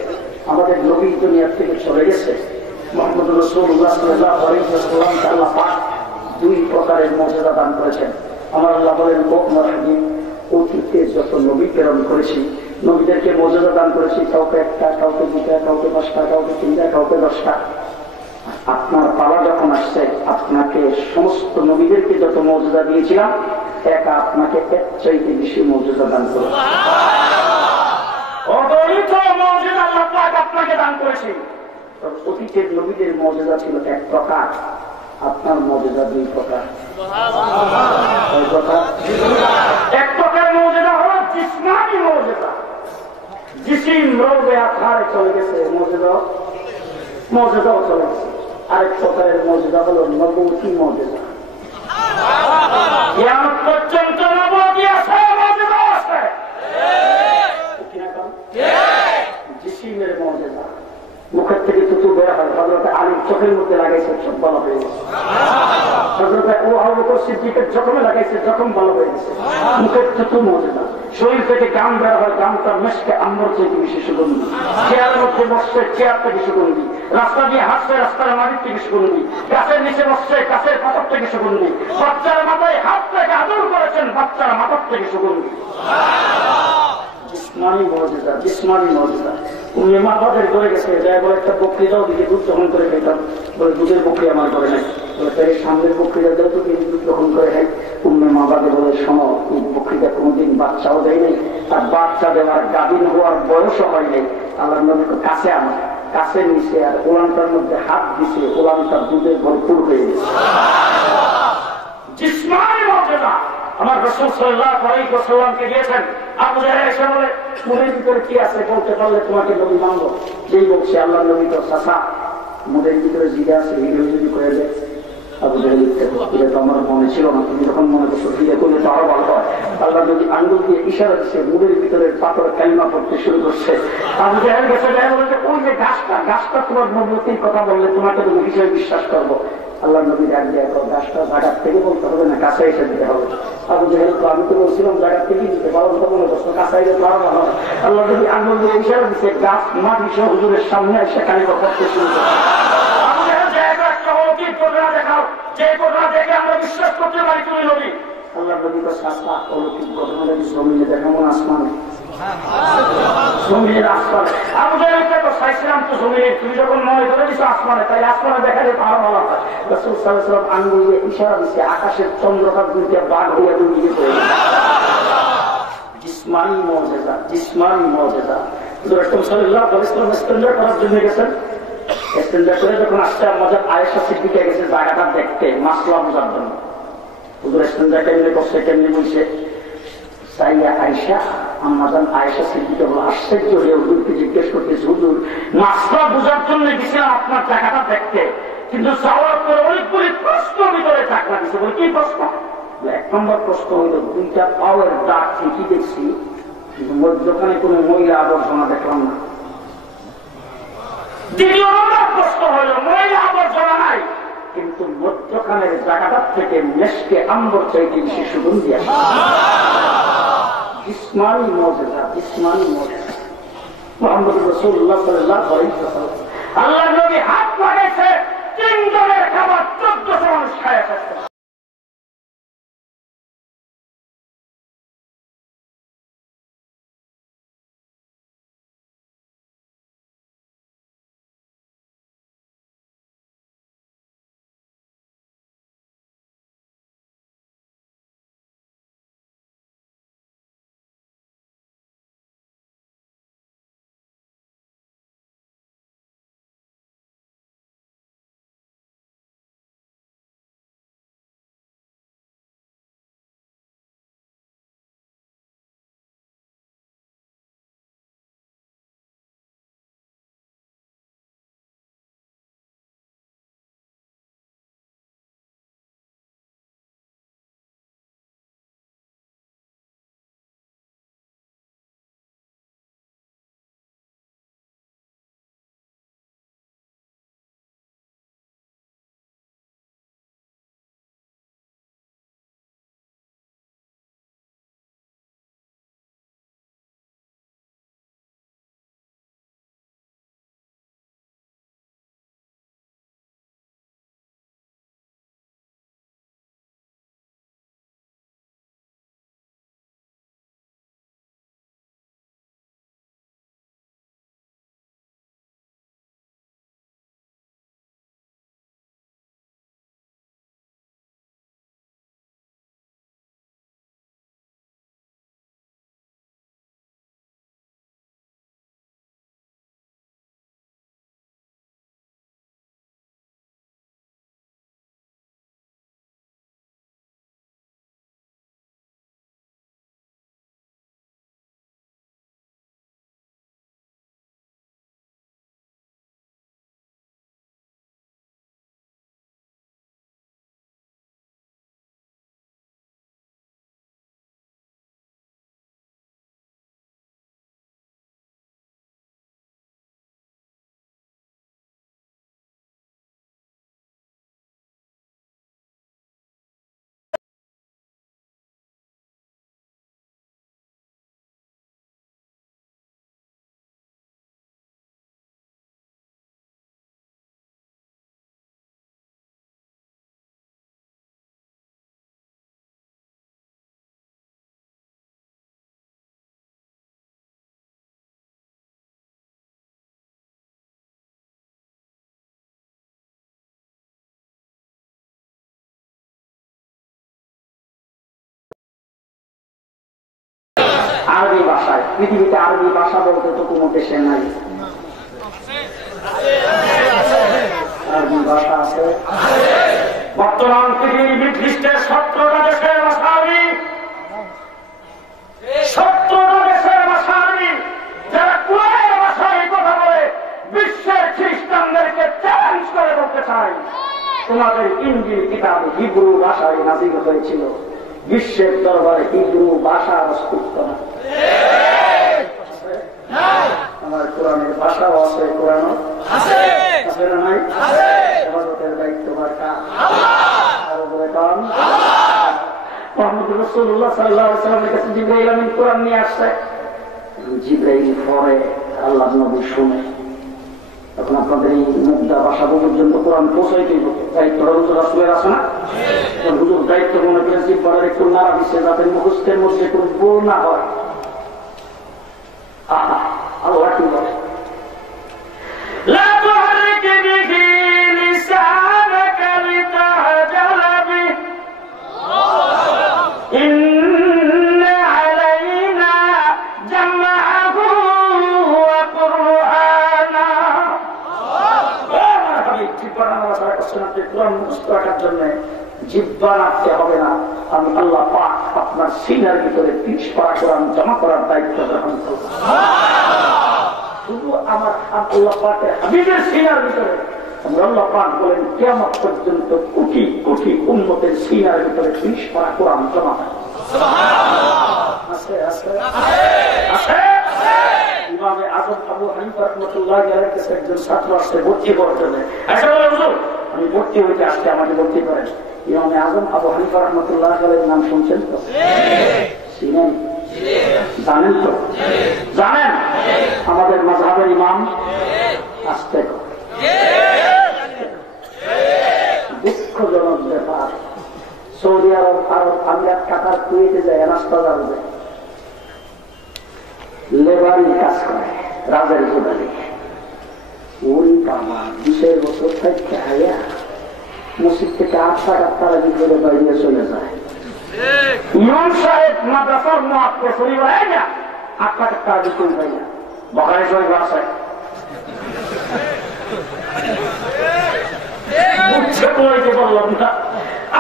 আমাদের নবী দুনিয়ার থেকে চলে গেছে। মুহাম্মদ রাসূলুল্লাহ সাল্লাল্লাহু আলাইহি ওয়াসাল্লামকে আল্লাহ পাক দুই প্রকারের মর্যাদা দান করেছেন। আমার আল্লাহ বলেন, আমার হাবিব অতীতে যত নবী প্রেরণ করেছি, নবীদেরকে মর্যাদা দান করেছি, কাউকে একটা, কাউকে দুটা, কাউকে 10টা, কাউকে 3টা, কাউকে 10টা। আপনার পালা যখন আসছে, আপনাকে সমস্ত নবীদেরকে যত মর্যাদা দিয়েছিলাম, একা আপনাকে এর চাইতে বেশি মর্যাদা দান করেছি। অগণিত মর্যাদা আল্লাহ পাক আপনাকে দান করেছি। অতীতের নবীদের মর্যাদা ছিল এক প্রকার, আপনার মর্যাদা দুই প্রকার। এক প্রকার মর্যাদা হল জিসমানি মর্যাদা, জিসিম রোগে আকারে চলে গেছে, মর্যাদাও চলে গেছে। আরেক প্রকারের মর্যাদা হল নবুয়তি মর্যাদা। কিয়ামত পর্যন্ত নবুয়তি আছে, মর্যাদা আছে। জিসিমের মর্যাদা, মুখের থেকে থুতু বের হয়, হযরত আলীর চোখের মধ্যে লাগাইছে, চোখ ভালো হয়ে গেছে। হযরত আবু বকর সিদ্দিকের জখমে লাগাইছে, জখম ভালো হয়ে গেছে। মুখের থুতু মর্যাদা। শরীর থেকে গাম বের হয়, গামটা মেশকে আম্বর থেকে বেশি সুগন্ধি। চেয়ারের মধ্যে বসছে, চেয়ার থেকে সুগন্ধি। রাস্তা দিয়ে হাসছে, রাস্তার মাটির থেকে সুগন্ধি। গাছের নিচে বসছে, গাছের পাথর থেকে সুগন্ধি। বাচ্চার মাথায় হাত থেকে আদর করেছেন, বাচ্চার মাথার থেকে সুগন্ধি। জিসমানি মর্যাদা, জিসমানি মর্যাদা। উনি মা বাপের করে গেছে, যাই বলে একটা বকরি দাও, দিকে দুধ গ্রহণ করে খেতাম। বলে দুধের বকরি আমার করে নাই, বলে তাই সামনের বকরিটা দেও তো, তিনি দুধ গ্রহণ করে খাই। উম্মে মা বাপে বলে, শোনো, এই বকরিটা কোনোদিন বাচ্চাও দেয় নাই, আর বাচ্চা দেওয়ার গাভীর হওয়ার বয়সও হয় নাই। আল্লাহ নবী কাছে আমার কাছের নিচে আর ওলানটার মধ্যে হাত দিছে, ওলানটা দুধে ভরপুর হয়ে গেছে। জিসমানি মর্যাদা। আমার রাসূল সাল্লাল্লাহু আলাইহি ওয়াসাল্লামকে দিয়েছেন। আবু জাহেল এসে বলে, মুখের ভিতরে কি আছে বলতে পারলে তোমাকে নবী মানবো। যেই বলছে আল্লাহ নবী তো চাচা, মুখের ভিতরে জিজ্ঞা আছে, হিরো যদি করে দেয়। আবু জাহেল এটা তো আমার মনে ছিল না, তুমি যখন মনে করছো জিজ্ঞা করলে তো আরো ভালো হয়। আল্লাহ যদি আঙ্গুল দিয়ে ইশারা দিচ্ছে, মুখের ভিতরে পাথর কালিমা পড়তে শুরু করছে। আবু জাহেল গেছে, বলে ওই যে গাছটা তোমার নবুয়তির কথা বললে তোমাকে তো হিসেবে বিশ্বাস করবো। আল্লাহ নবী ডাক দিয়ে গাছটা জায়গার থেকে বলতে হবে না, কাছে এসে দিতে হবে। আবু জাহেল তো আমি তো বলছিলাম জায়গার থেকে দিতে পারো, তো মনে করছো কাছে এসে পারো না। আল্লাহ নবী আঙ্গুল দিয়ে ইশারা দিচ্ছে, গাছ মাটি সহ হুজুরের সামনে এসে কালিমা পড়তে শুরু করে। অলৌকিক ঘটনা দেখাও, যে ঘটনা দেখে আমরা বিশ্বাস করতে পারি তুমি নবী। আল্লাহ নবী তো সাতটা অলৌকিক ঘটনা দেখি জমিনে দেখাবো না আসমানে, জমিনের আসমানে। আবু জাহেলকে তো চাইছিলাম তো জমিনে, তুমি যখন মনে করে দিচ্ছ আসমানে, তাই আসমানে দেখালে তো আরো ভালো হয়। রাসূল সাল্লাল্লাহু আলাইহি ওয়াসাল্লাম আঙ্গুল দিয়ে ইশারা দিচ্ছে, আকাশের চন্দ্রটা দুইটা বাঘ হইয়া দুইদিকে পড়ে গেছে। জিসমানি মুজিজা, জিসমানি মুজিজা। রাসূল সাল্লাল্লাহু আলাইহি ওয়াসাল্লাম ইস্তেনজা করার জন্য গেছেন, ইস্তেনজা করে যখন আসছে আমাদের আয়েশা সিদ্দিকা গেছে জায়গাটা দেখতে, মাসলা বোঝার জন্য। হুজুর ইস্তেনজা কেমনে করছে, কেমনে বলছে, সাইয়া আয়েশা, আমাদের আয়েশা সিদ্দিকা বলে আশ্চর্য হয়ে হুজুরকে জিজ্ঞেস করতেছে, হুজুর মাসলা বোঝার জন্য গেছিলাম আপনার জায়গাটা দেখতে, কিন্তু যাওয়ার পরে অনেকগুলি প্রশ্ন ভিতরে চাকরা দিচ্ছে। বলে কি প্রশ্ন? এক নম্বর প্রশ্ন হইল, দুইটা পাওয়ার দাগ ঠিকই দেখছি, কিন্তু মধ্যখানে কোন মহিলা আবর্জনা দেখলাম না। দ্বিতীয় নম্বর প্রশ্ন হইল, মহিলা আবর্জনা নাই, কিন্তু মধ্যখানের জায়গাটার থেকে মেশকে আম্বর চাইতে বেশি সুগন্ধি আসে। জিসমানি মুজিজা, জিসমানি মুজিজা। মুহাম্মদ রাসূলুল্লাহ সাল্লাল্লাহু আলাইহি ওয়াসাল্লাম আল্লাহর নবী হাত লাগাইছে, 3 জনের খাবার 1400 মানুষ খায় ফেলছে। আরবি ভাষায়, পৃথিবীতে আরবি ভাষা বলতে তো কোনো দেশে নাই। আরবি ভাষা আছে বর্তমান পৃথিবীর নির্দিষ্ট 17টা দেশের ভাষা আরবি, 17টা দেশের ভাষা আরবি। যারা কুরআনের ভাষায় কথা বলে বিশ্বের খ্রিস্টানদেরকে চ্যালেঞ্জ করে বলতে চাই, তোমাদের ইনজিল কিতাব হিব্রু ভাষায় নাযিল হয়েছিল, বিশ্বের দরবারে হিব্রু ভাষার অস্তিত্ব না। আমার কোরআনের ভাষাও আছে, কোরআনও আছে না নাই? ইবাদতের দায়িত্ব কার? আরো বলে কান। মুহাম্মদ রাসূলুল্লাহ সাল্লাল্লাহু আলাইহি ওয়াসাল্লামের কাছে জিবরাইল আমিন কোরআন নিয়ে আসছে। জিবরাইল পড়ে, আল্লাহর নবী শুনে, এখন আপনাদের এই মুগ্ধা বাসাবো পর্যন্ত কোরআন পৌঁছাইতে দায়িত্বটা হুজুর রাসূলের আছে না? হুজুর দায়িত্ব মনে করেন জিহ্বার একটু নাড়া দিচ্ছে যাতে মুখস্থের মধ্যে কোনো ভুল না হয়। আল্লাহ কি বলে, লা তুহাররিক বিহি লিসানাকা লিতাহজাল বিহি ইন্না আলাইনা জামআহু ওয়া কুরআনা। জিহ্বা নাড়া ছাড়া কষ্ট না, কোরআন মুখস্থ রাখার জন্য জিহ্বা নাড়তে হবে না। আমি আল্লাহ পাক আপনার সিনার ভিতরে 30 পারা কোরআন জমা করার দায়িত্ব গ্রহণ করব। শুধু আমার আল্লাহ পাকের হাবিবের সিনার ভিতরে আল্লাহ পাক বলেন কিয়ামত পর্যন্ত কোটি কোটি উম্মতের সিনার ভিতরে 30 পারা কোরআন জমা হয়। আছে আছে আছে। ইমামে আযম আবু হানিফা রাহমাতুল্লাহি আলাইহির কাছে একজন ছাত্র আসছে ভর্তি হওয়ার জন্য। হুজুর আমি ভর্তি হইতে আসতে আমাকে ভর্তি করেন। ইমামে আযম আবু হানিফা রাহমাতুল্লাহি আলাইহির নাম শুনছেন তো? শুনেন? জানেন তো? জানেন আমাদের মাযহাবের ইমাম? আসতে দুঃখজনক ব্যাপার, সৌদি আরব, আমিরাত, কাতার, কুয়েতে যায়, রাস্তা যাবে লেবারি কাজ করে, রাজার গোদালি। ওই বাবা 20 বছর থেকে হায়া মসজিদ থেকে 8 টাকা করে বাইরে চলে যায়। ইমাম সাহেব মাদ্রাসার মুআক্কিল শরীফ আইয়া 8 টাকা দিতে যায় না, বখারি শরীফ আছে বুঝতে বলতে বললাম না,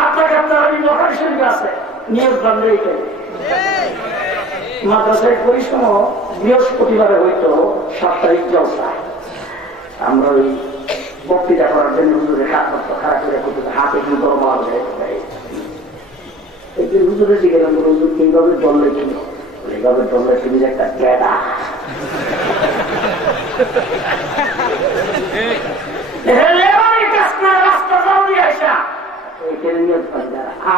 8 টাকা আমি বখারি শরীফ আছে নিয়োগ বান্ধে মাদ্রাসায় পরিশ্রম বৃহস্পতিবারে হইতো সাপ্তাহিক জলসা। আমরা ওই বক্তৃতা করার জন্য হুজুরের খারাপ করে হাতে কিন্তু একদিন হুজুরে জিজ্ঞেস হুজুর এইভাবে বললে কিনো, এইভাবে বললে তুমি যে একটা ক্যাডা।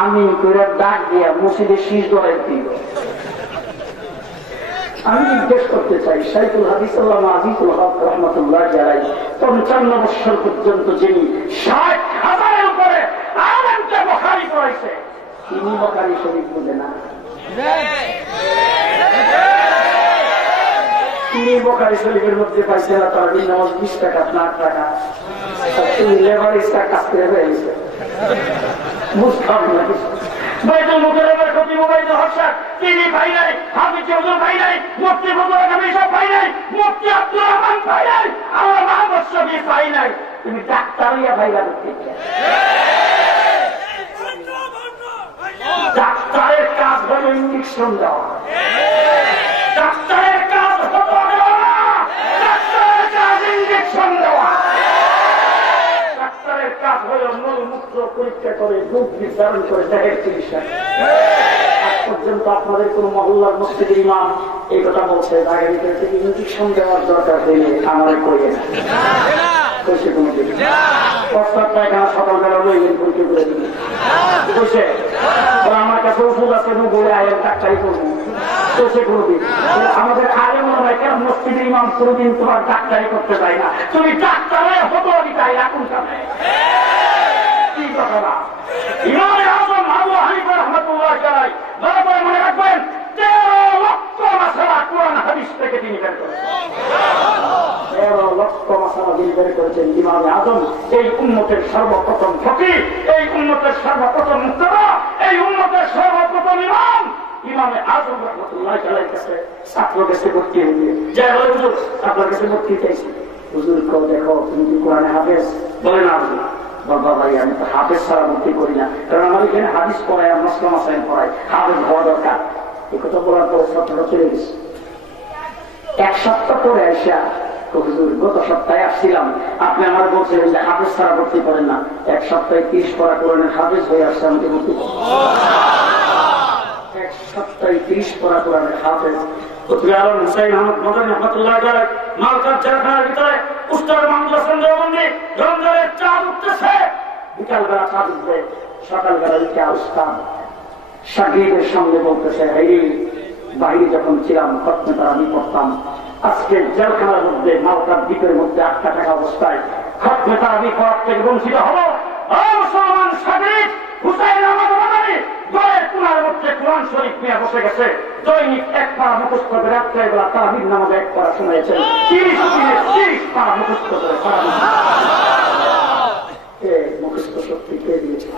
আমি করে ডাক দিয়া মসজিদের শীষ দলের দিল। আমি জিজ্ঞেস করতে চাই, শাইখুল হাদিস আল্লামা আজিজুল হক রাহমাতুল্লাহি আলাইহি 55 বছর পর্যন্ত যিনি 60,000-এর উপরে আলেমকে বুখারী পড়াইছে, তিনি বুখারী শরীফ বুঝে না? তিনি বুখারী শরীফের মধ্যে পাইছে না তার নামাজ 20 টাকা, 8 টাকা। তিনি লেবারিস্টা কাজ করে হয়েছে, বুঝতাম না। বাইতুল মুকাররমের খতিব ওবাইদুল হক সাহেব তিনি ভাই নাই, হাফিজ হুজুর ভাই নাই, মুফতি ফজলুল কামিল সাহেব ভাই নাই, মুফতি আব্দুর রহমান ভাই নাই, আল্লাহ মাহমুদ শফি ভাই নাই। তুমি ডাক্তারিয়া ভাইরা করতে ডাক্তারের কাজ হলো ইঞ্জেকশন দেওয়া, ডাক্তারের কাজ হতো ডাক্তারের কাজ ইঞ্জেকশন দেওয়া, ডাক্তারের কাজ হলো মূলমূত্র পরীক্ষা করে রোগ নির্ধারণ করে দেহের চিকিৎসা। আজ পর্যন্ত আপনাদের কোন মহল্লার মসজিদের ইমাম এই কথা বলছে আগামীতে থেকে ইঞ্জেকশন দেওয়ার দরকার হইলে আমাদের করিয়ে না কইছে কোনদিন প্রস্তাব পায়খানা সকালবেলা লইলেন পরীক্ষা করে দিলেন কইছে আমার কাছে ওষুধ আছে বলে আয়ের ডাক্তারি করবো কইছে কোনদিন? আমাদের আগে মনে হয় কেন মসজিদের ইমাম কোনদিন তোমার ডাক্তারি করতে চাই না, তুমি ডাক্তারে হতো চাই রাখুন সামনে কি কথা না। ইমামে আযম আবু হানিফা রাহমাতুল্লাহি আলাইহি বরাবর মনে রাখবেন 13 লক্ষ মাসআলা কোরআন হাদিস থেকে তিনি বের করেছেন। 13 লক্ষ মাসআলা তিনি বের করেছেন। ইমামে আযম এই উম্মতের সর্বপ্রথম ফকিহ, এই উম্মতের সর্বপ্রথম মুক্তাদা, এই উম্মতের সর্বপ্রথম ইমাম ইমামে আযম রাহমাতুল্লাহি আলাইহির কাছে ছাত্র কাছে ভর্তি হয়ে যায়, হুজুর আপনার কাছে ভর্তি চাইছি। হুজুর কও দেখো তুমি কি কোরআনে হাফেজ? বলে না হুজুর। বাবা ভাই আমি তো হাফেজ ছাড়া ভর্তি করি না, কারণ আমার এখানে হাদিস পড়াই আর মাসলা মাসাইল পড়াই, হাফেজ হওয়া দরকার। এই কথা বলার পর ছাত্রটা চলে গেছে। 1 সপ্তাহ পরে আসা হুজুর গত সপ্তাহে আসছিলাম, আপনি আমার বলছিলেন যে হাফেজ ছাড়া ভর্তি করেন না। 1 সপ্তাহে 30 পড়া কোরআনের হাফেজ হয়ে আসছে, আমাকে ভর্তি করেন। 1 সপ্তাহে 30 পড়া কোরআনের হাফেজ। হুসাইন আহমদ মদনী রহমাতুল্লাহি আলাইহি মালকার জেলখানার ভিতরে উস্তাদ মাহমুদ হাসান দেওবন্দি রমজানের চাঁদ উঠতেছে, বিকালবেলা চাঁদ উঠবে, সকালবেলা উঠে উস্তাদ শাগিদের সঙ্গে বলতেছে, বাইরে যখন ছিলাম খতমে তারাবি পড়তাম। আজকে জেলখানার মধ্যে মালটার দ্বীপের মধ্যে আটকা থাকা অবস্থায় খতমে তারাবি পড়ার থেকে বঞ্চিত হবো? মুসলমান সাগরিক হুসাইন আহমদ মাদানী দলের কোনার মধ্যে কোরআন শরীফ নিয়ে বসে গেছে, দৈনিক এক পারা মুখস্থ করে রাত্রেবেলা তারাবির নামাজে এক পারা শুনেছেন, 30 দিনে 30 পারা মুখস্থ করে মুখস্থ শক্তি কে দিয়েছে?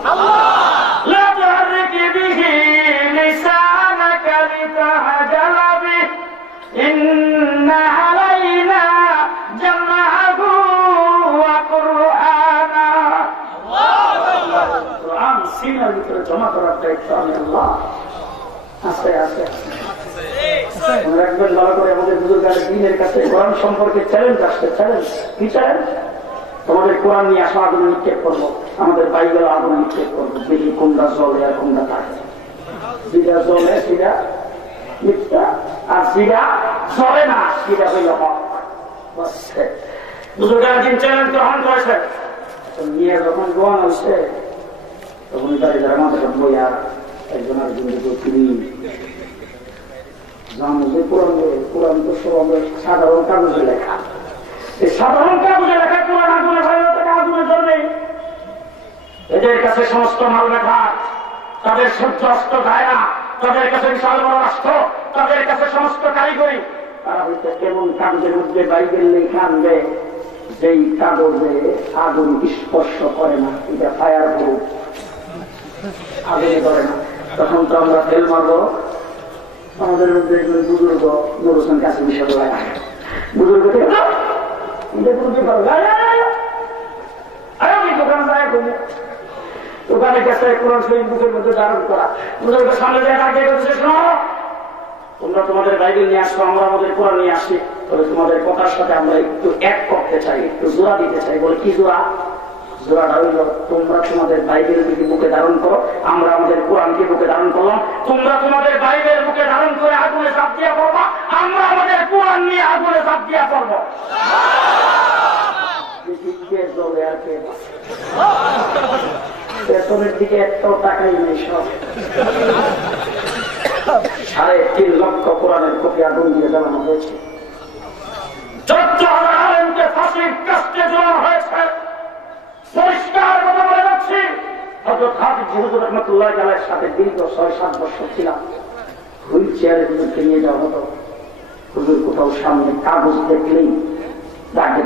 ভিতরে জমা করার দায়িত্ব আমি আল্লাহ। আস্তে আস্তে রাখবেন ভালো করে। আমাদের বুজুর্গের দিনের কাছে কোরআন সম্পর্কে চ্যালেঞ্জ আসছে। চ্যালেঞ্জ কি চ্যালেঞ্জ? তোমাদের কোরআন নিয়ে আসা আগুনে নিক্ষেপ করবো, আমাদের বাইবেল আগুনে নিক্ষেপ করবো, দেখি কোনটা জলে আর কোনটা থাকে। যেটা জলে সেটা মিথ্যা, আর যেটা জলে না সেটা হইল হক। বুজুর্গের দিন চ্যালেঞ্জ গ্রহণ করেছে। নিয়ে যখন গ্রহণ হয়েছে তখন তাদের যারা মাথাটা বইয়া একজন আরেকজন তিনি জানো যে কোরআন তো সব সাধারণ কাগজে লেখা। এই সাধারণ কাগজে লেখা কোরআন আগুনে আগুনে জন্মে এদের কাছে সমস্ত মাল লেখা, তাদের সহ্য অস্ত যায় না, তাদের কাছে বিশাল বড় রাষ্ট্র, তাদের কাছে সমস্ত কারিগরি। তারা হয়তো কেমন কাগজের মধ্যে বাইবেল লেখা আনবে যেই কাগজে আগুন স্পর্শ করে না, এটা ফায়ার প্রুফ, আগুনে করে না। তখন তো আমরা ফেল মারবো। আমাদের মধ্যে একজন বুজুর্গ নুর হোসেন কাছে বিষয় লাগায়, বুজুর্গ দোকানে গেছে কোরআন শরীফ বুকের মধ্যে ধারণ করা, বুজুর্গের সামনে যায় আগে তোমরা তোমাদের বাইবেল নিয়ে আসো, আমরা আমাদের কোরআন নিয়ে আসি, তবে তোমাদের কথার সাথে আমরা একটু এক করতে চাই, একটু জোড়া দিতে চাই। বলে কি জোড়া? জোড়াটা হইল তোমরা তোমাদের বাইবেল বুকে ধারণ করো, আমরা আমাদের কোরআনকে বুকে ধারণ করলাম। তোমরা তোমাদের বাইবেল বুকে ধারণ করে আগুনে ঝাঁপ দিয়া পড়বা, আমরা আমাদের কোরআন নিয়ে আগুনে ঝাঁপ দিয়া পড়বো। বেতনের দিকে একটাও টাকাই নেই, সব 3.5 লক্ষ কোরআনের কপি আগুন দিয়ে জ্বালানো হয়েছে। 14,000 আলেমকে ফাঁসির কাস্টে ঝোলানো হয়েছে। পরিষ্কার কথা বলে যাচ্ছি, হযরত হাফিজ হুজুর রাহমাতুল্লাহ আলাইহির সাথে দীর্ঘ 6-7 বছর ছিলাম। হুইল চেয়ারে হুজুরকে নিয়ে যাওয়া হতো। হুজুর কোথাও সামনে কাগজ দেখলেই ডাকে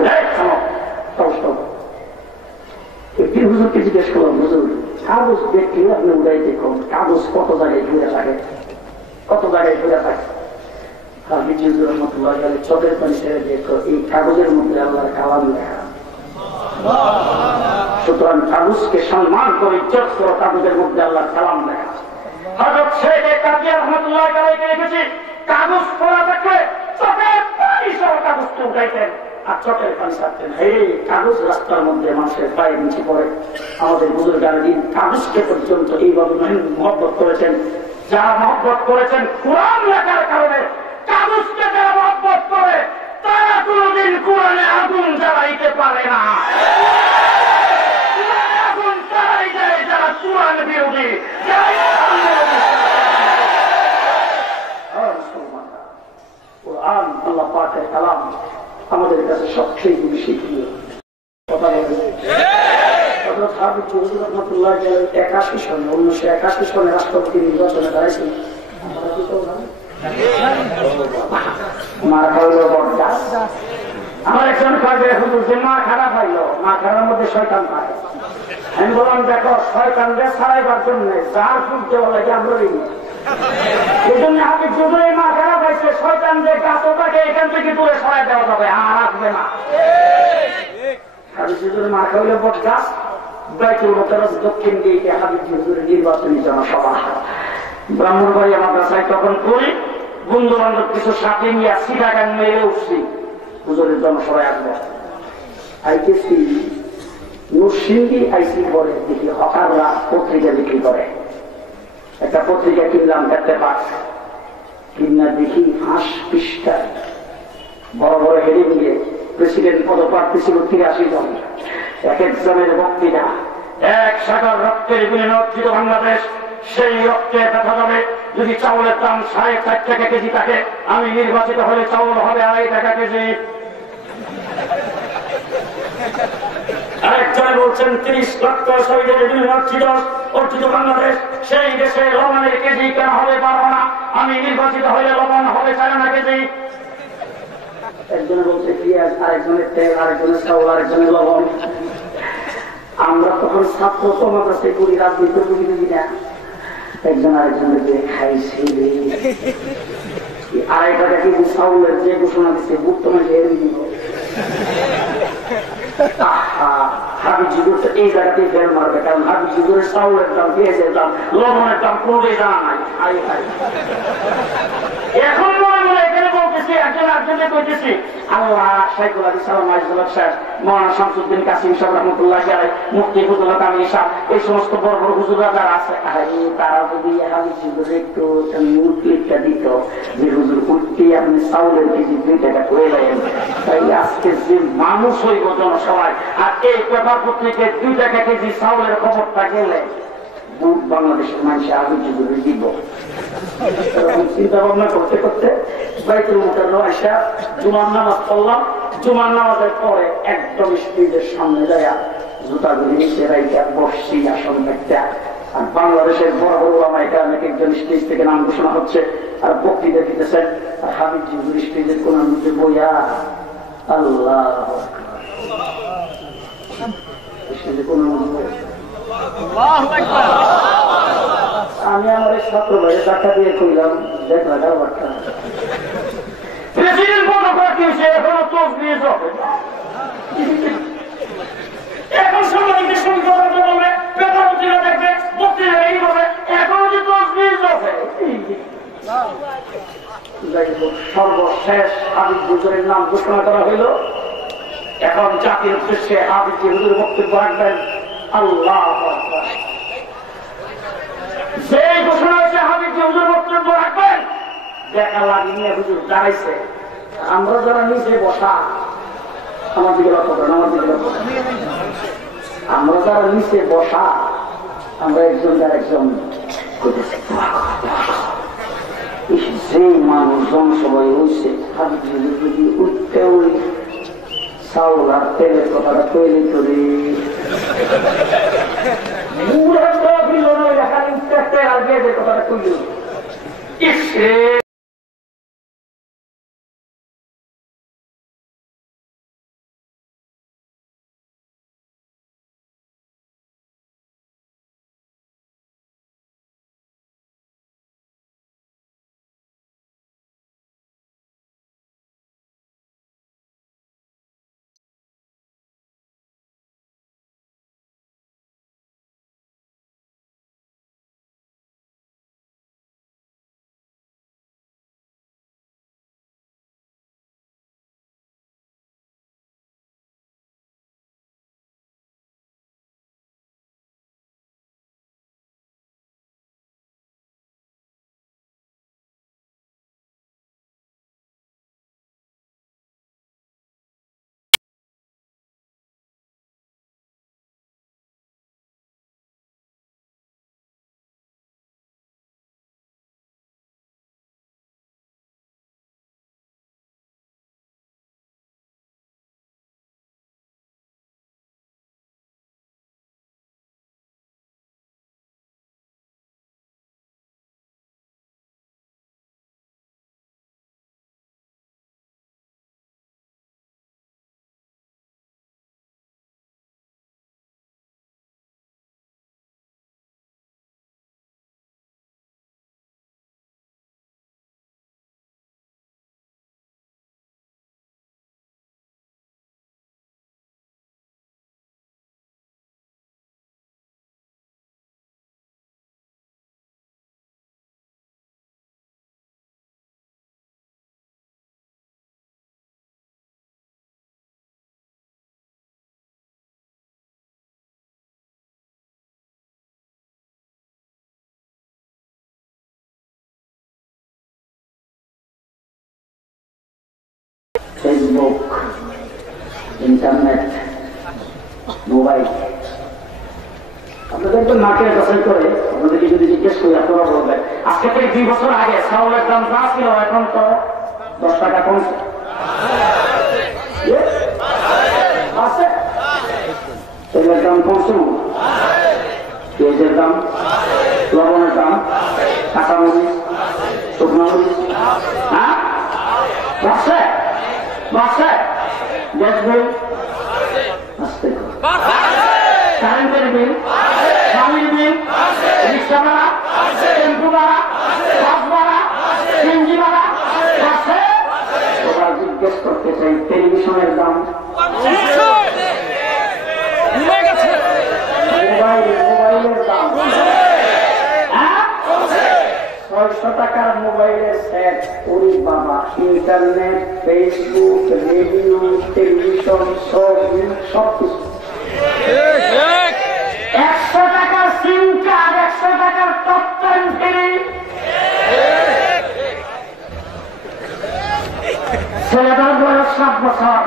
একটি হুজুরকে জিজ্ঞেস করলাম, হুজুর কাগজ দেখলে আপনি উড়াই দেখুন, কাগজ কত জায়গায় ঘুরে থাকে, কত জায়গায় ঘুরে থাকে। হাফিজ হুজুর রাহমাতুল্লাহ আলাইহি চোখের পানি ছেড়ে দেখো, এই কাগজের মধ্যে আল্লাহর কালাম লেখা। সুতরাং কাগজকে সম্মান করে ইজ্জত করো, কাগজের মধ্যে আল্লাহর কালাম লেখা। হযরত শেখ কাদিয়া রাহমাতুল্লাহ আলাইহি দেখেছি কাগজ পড়া দেখলে চোখের পানি সহ কাগজকে উঠাইতেন আর চোখের পানি ছাড়তেন। এই কাগজ রাস্তার মধ্যে মানুষের পায়ে নিচে পড়ে। আমাদের বুজুর্গের দিন কাগজকে পর্যন্ত এইভাবে মহব্বত করেছেন। যারা মহব্বত করেছেন কোরআন লেখার কারণে, কাগজকে যারা মহব্বত করে তারা কোনদিন কোরআনে আগুন জ্বালাইতে পারে না। আগুন তারাই যায় যারা কোরআন বিরোধী, কোরআন আল্লাহ পাকের কালাম আমাদের কাছে সবচেয়ে বেশি প্রিয়। কথা বলেন 81 সনে 1981 সনে রাষ্ট্রপতি নির্বাচনে দাঁড়াইছেন। মার খাইল বটগাছ। আমার একজন কাজে হুজুর যে মা খারাপ হইল, মা খারাপ মধ্যে শয়তান পায়। আমি বললাম দেখো শয়তানকে ছাড়াইবার জন্য যার সুখ দেওয়া লাগে আমরা এই জন্য আমি যদি মা খারাপ হয়েছে শয়তান যে গাছ ওটাকে এখান থেকে দূরে সরাই দেওয়া যাবে, আর আসবে না। হাবিজ হুজুরের মা খাইল বটগাছ, বাইতুল মুকাদ্দাস দক্ষিণ দিকে হাবিজ হুজুরের নির্বাচনী জনসভা। ব্রাহ্মণবাড়িয়া মাদ্রাসায় তখন করি, বন্ধু বান্ধব কিছু সাথে নিয়ে সিটাগান মেরে উঠছি, হুজুরের জনসভায় আসবো। আইতেছি নরসিংদী আইসি পরে দেখি হকাররা পত্রিকা বিক্রি করে। একটা পত্রিকা কিনলাম, দেখতে পাচ্ছ কিনা দেখি 5 পৃষ্ঠা বড় বড় হেডিং দিয়ে প্রেসিডেন্ট পদপ্রার্থী ছিল 83 জন। এক একজনের বক্তৃতা, এক সাগর রক্তের বিনিময়ে অর্জিত বাংলাদেশ, সেই রক্তে দেখা যাবে যদি চাউলের দাম 4.5 টাকা কেজি থাকে, আমি নির্বাচিত হলে চাউল হবে 2.5 টাকা কেজি। আরেকজন বলছেন 30 লক্ষ শহীদের অর্জিত বাংলাদেশ, সেই দেশে লবণের কেজি কেন হবে 12 আনা? আমি নির্বাচিত হলে লবণ হবে 4 আনা কেজি। একজনে বলছে পেঁয়াজ, আরেকজনের তেল, আরেকজনের চাউল, আরেকজনের লবণ। আমরা তখন ছাত্র তোমার কাছে করি, রাজনীতি করি না, একজন আরেকজনের দিয়ে খাইছে। 2.5 টাকা কেজি চাউলের যে ঘোষণা দিচ্ছে বুক তোমার ঘেরে দিব। হাবিজুর এই জায়গাতে ফের মারবে, কারণ হাবিজুরের চাউলের দাম, পেঁয়াজের দাম, লবণের দাম কোনোটাই জানা নাই। এখন মনে মনে এখানে বলতেছি, একজনে কইতেছি আল্লাহ শাইখুল হাদিস আল্লাহ সাহেব, মৌলানা শামসুদ্দিন কাসিম সাহেব রহমতুল্লাহ আলাইহি, মুফতি ফজলুল কামিল সাহেব, এই সমস্ত বড় বড় হুজুররা যারা আছে, তারা যদি হাবিজুরের একটু ক্লিপটা দিত যে হুজুর উঠতে আপনি চাউলের কেজি 2 টাকা করে নেন, তাই আজকে যে মানুষ হইব জনসভায়, আর এই পেপার পত্রিকায় 2 টাকা কেজি চাউলের খবরটা গেলে বাংলাদেশের মানুষের হাবিজুরে দিব। চিন্তা ভাবনা করতে করতে বাইতুল মুকাররমে আইসা জুমার নামাজ পড়লাম। জুমার নামাজের পরে একদম স্টেজের সামনে যায় জুতাগুলি নিচে রাইখা বসছি আসন একটা। আর বাংলাদেশের বড় বড় ওলামায়ে কেরাম একজন স্টেজ থেকে নাম ঘোষণা হচ্ছে আর বক্তৃতা দিতেছেন, আর হাবিজুর স্টেজের কোনার মধ্যে বইয়া আল্লাহ স্টেজের কোনার মধ্যে। আমি আমার ছাত্র ভাইয়ের টাকা দিয়ে কইলাম, দেখ না ব্যাপারটা প্রেসিডেন্ট বড় পার্টি হয়েছে, এখনো তোষ দিয়ে যাবে। এখন সাংবাদিকদের সঙ্গে কথা বলবে, পেপার পত্রিকা দেখবে, বক্তৃতা এই হবে, এখনো যে তোষ দিয়ে যাবে। সর্বশেষ হাবিব হুজুরের নাম ঘোষণা করা হইল। এখন জাতির উদ্দেশ্যে হাবিব হুজুর বক্তব্য রাখবেন। আল্লাহ যে ঘোষণা হয়েছে হাবিব হুজুর বক্তব্য রাখবেন, দেখা লাগি নিয়ে হুজুর দাঁড়াইছে। আমরা যারা নিচে বসা, আমার দিকে লক্ষ্য করেন, আমার দিকে লক্ষ্য করেন, আমরা যারা নিচে বসা, আমরা একজন যার একজন যে মানুষ জনসভায় হয়েছে, হাবিব হুজুর যদি উঠতে ওই চাউল আর তেলের কথাটা তৈরি করে আর গিয়ে কথাটা কইল। ফেসবুক, ইন্টারনেট, মোবাইল, আপনাদের একটু মার্কেট যাচাই করে আপনাদেরকে যদি জিজ্ঞেস করি আপনারা বলবেন আজকে থেকে 2 বছর আগে চাউলের দাম যা ছিল এখন তো 10 টাকা কমছে। আছে তেলের দাম কমছে, পেঁয়াজের দাম, লবণের দাম, কাঁচামরিচ, শুকনো মরিচ, হ্যাঁ বাড়ছে বাড়ছে। গ্যাস বিল আসতে, কারেন্টের বিল, পানির বিল, রিক্সা ভাড়া, টেম্পু ভাড়া, বাস ভাড়া, সিএনজি ভাড়া বাড়ছে। ওরা জিজ্ঞেস করতে চাই টেলিভিশনের দাম, মোবাইলের দাম, 600 টাকার মোবাইলের সেট, ওরে বাবা, ইন্টারনেট, ফেসবুক, রেডিও, টেলিভিশন, সবকিছু। 100 টাকার সিম কার্ড, 100 টাকার টপ 10 টিভি। ছেলেটার বয়স 7 বছর,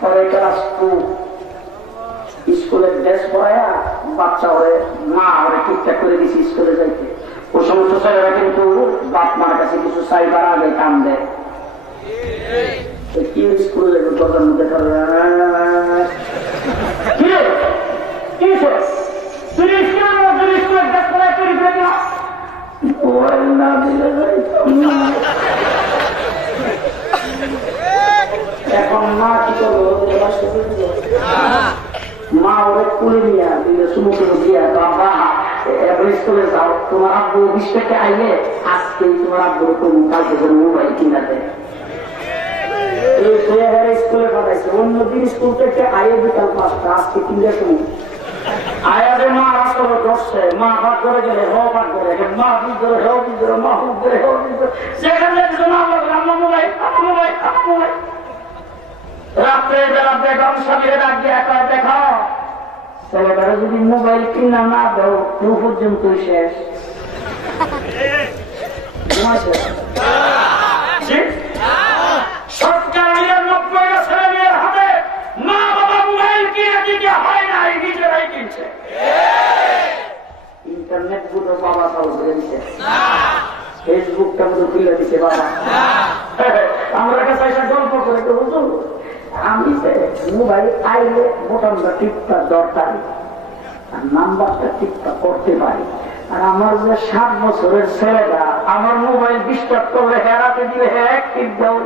পরে ক্লাস 2, স্কুলের ড্রেস পরায়া বাচ্চা ওরে মা ওরে ঠিকঠাক করে দিছি স্কুলে যাইতে। ওই সমস্ত ছেলেরা কিন্তু বাপ মার কাছে কিছু চাইবার আগে কাম দেয়। কি স্কুলে যাবে দরজার মধ্যে এখন মা কি করবো, মা ওরে কুলে নিয়ে দিলে সুমুখে দিয়া বাবা এবার স্কুলে যাও, তোমার আব্বু 20 টাকা আইলে আজকেই তোমার আব্বুর কোনো কালকে মোবাইল কিনা দেয়। স্কুলে পাঠাইছে, অন্যদিন স্কুল থেকে আয়ে বিকাল 5টা, আজকে 3টার সময় আয়ারে মা রাস্তা ধরছে, মা ভাগ করে গেলে হ ভাগ করে মা ভিতরে হেও ভিতরে মা ভিতরে হেও ভিতরে, সেখানে একজন আমার মোবাইল আমার মোবাইল আমার মোবাইল। রাত্রে বেলা বেগম স্বামীরে ডাক দিয়ে একটা দেখা, ছেলেটারা যদি মোবাইল কিনা না দাও কেউ পর্যন্ত শেষ। সরকারের 90টা ছেলে মেয়ের হাতে মা বাবা মোবাইল কিনে দিতে হয় না, নিজেরাই কিনছে। ইন্টারনেট গুলো বাবা চালু করে দিচ্ছে, ফেসবুকটা মতো খুলে দিচ্ছে বাবা। আমরা কাছে এসে গল্প করে হুজুর আমি মোবাইল আইলে বোতামটা টিপটা দরকার আর নাম্বারটা টিপটা করতে পারি, আর আমার যে 7 বছরের ছেলেটা আমার মোবাইল ডিস্টার্ব করলে হেরাতে দিলে হ্যাঁ টিপ দাও।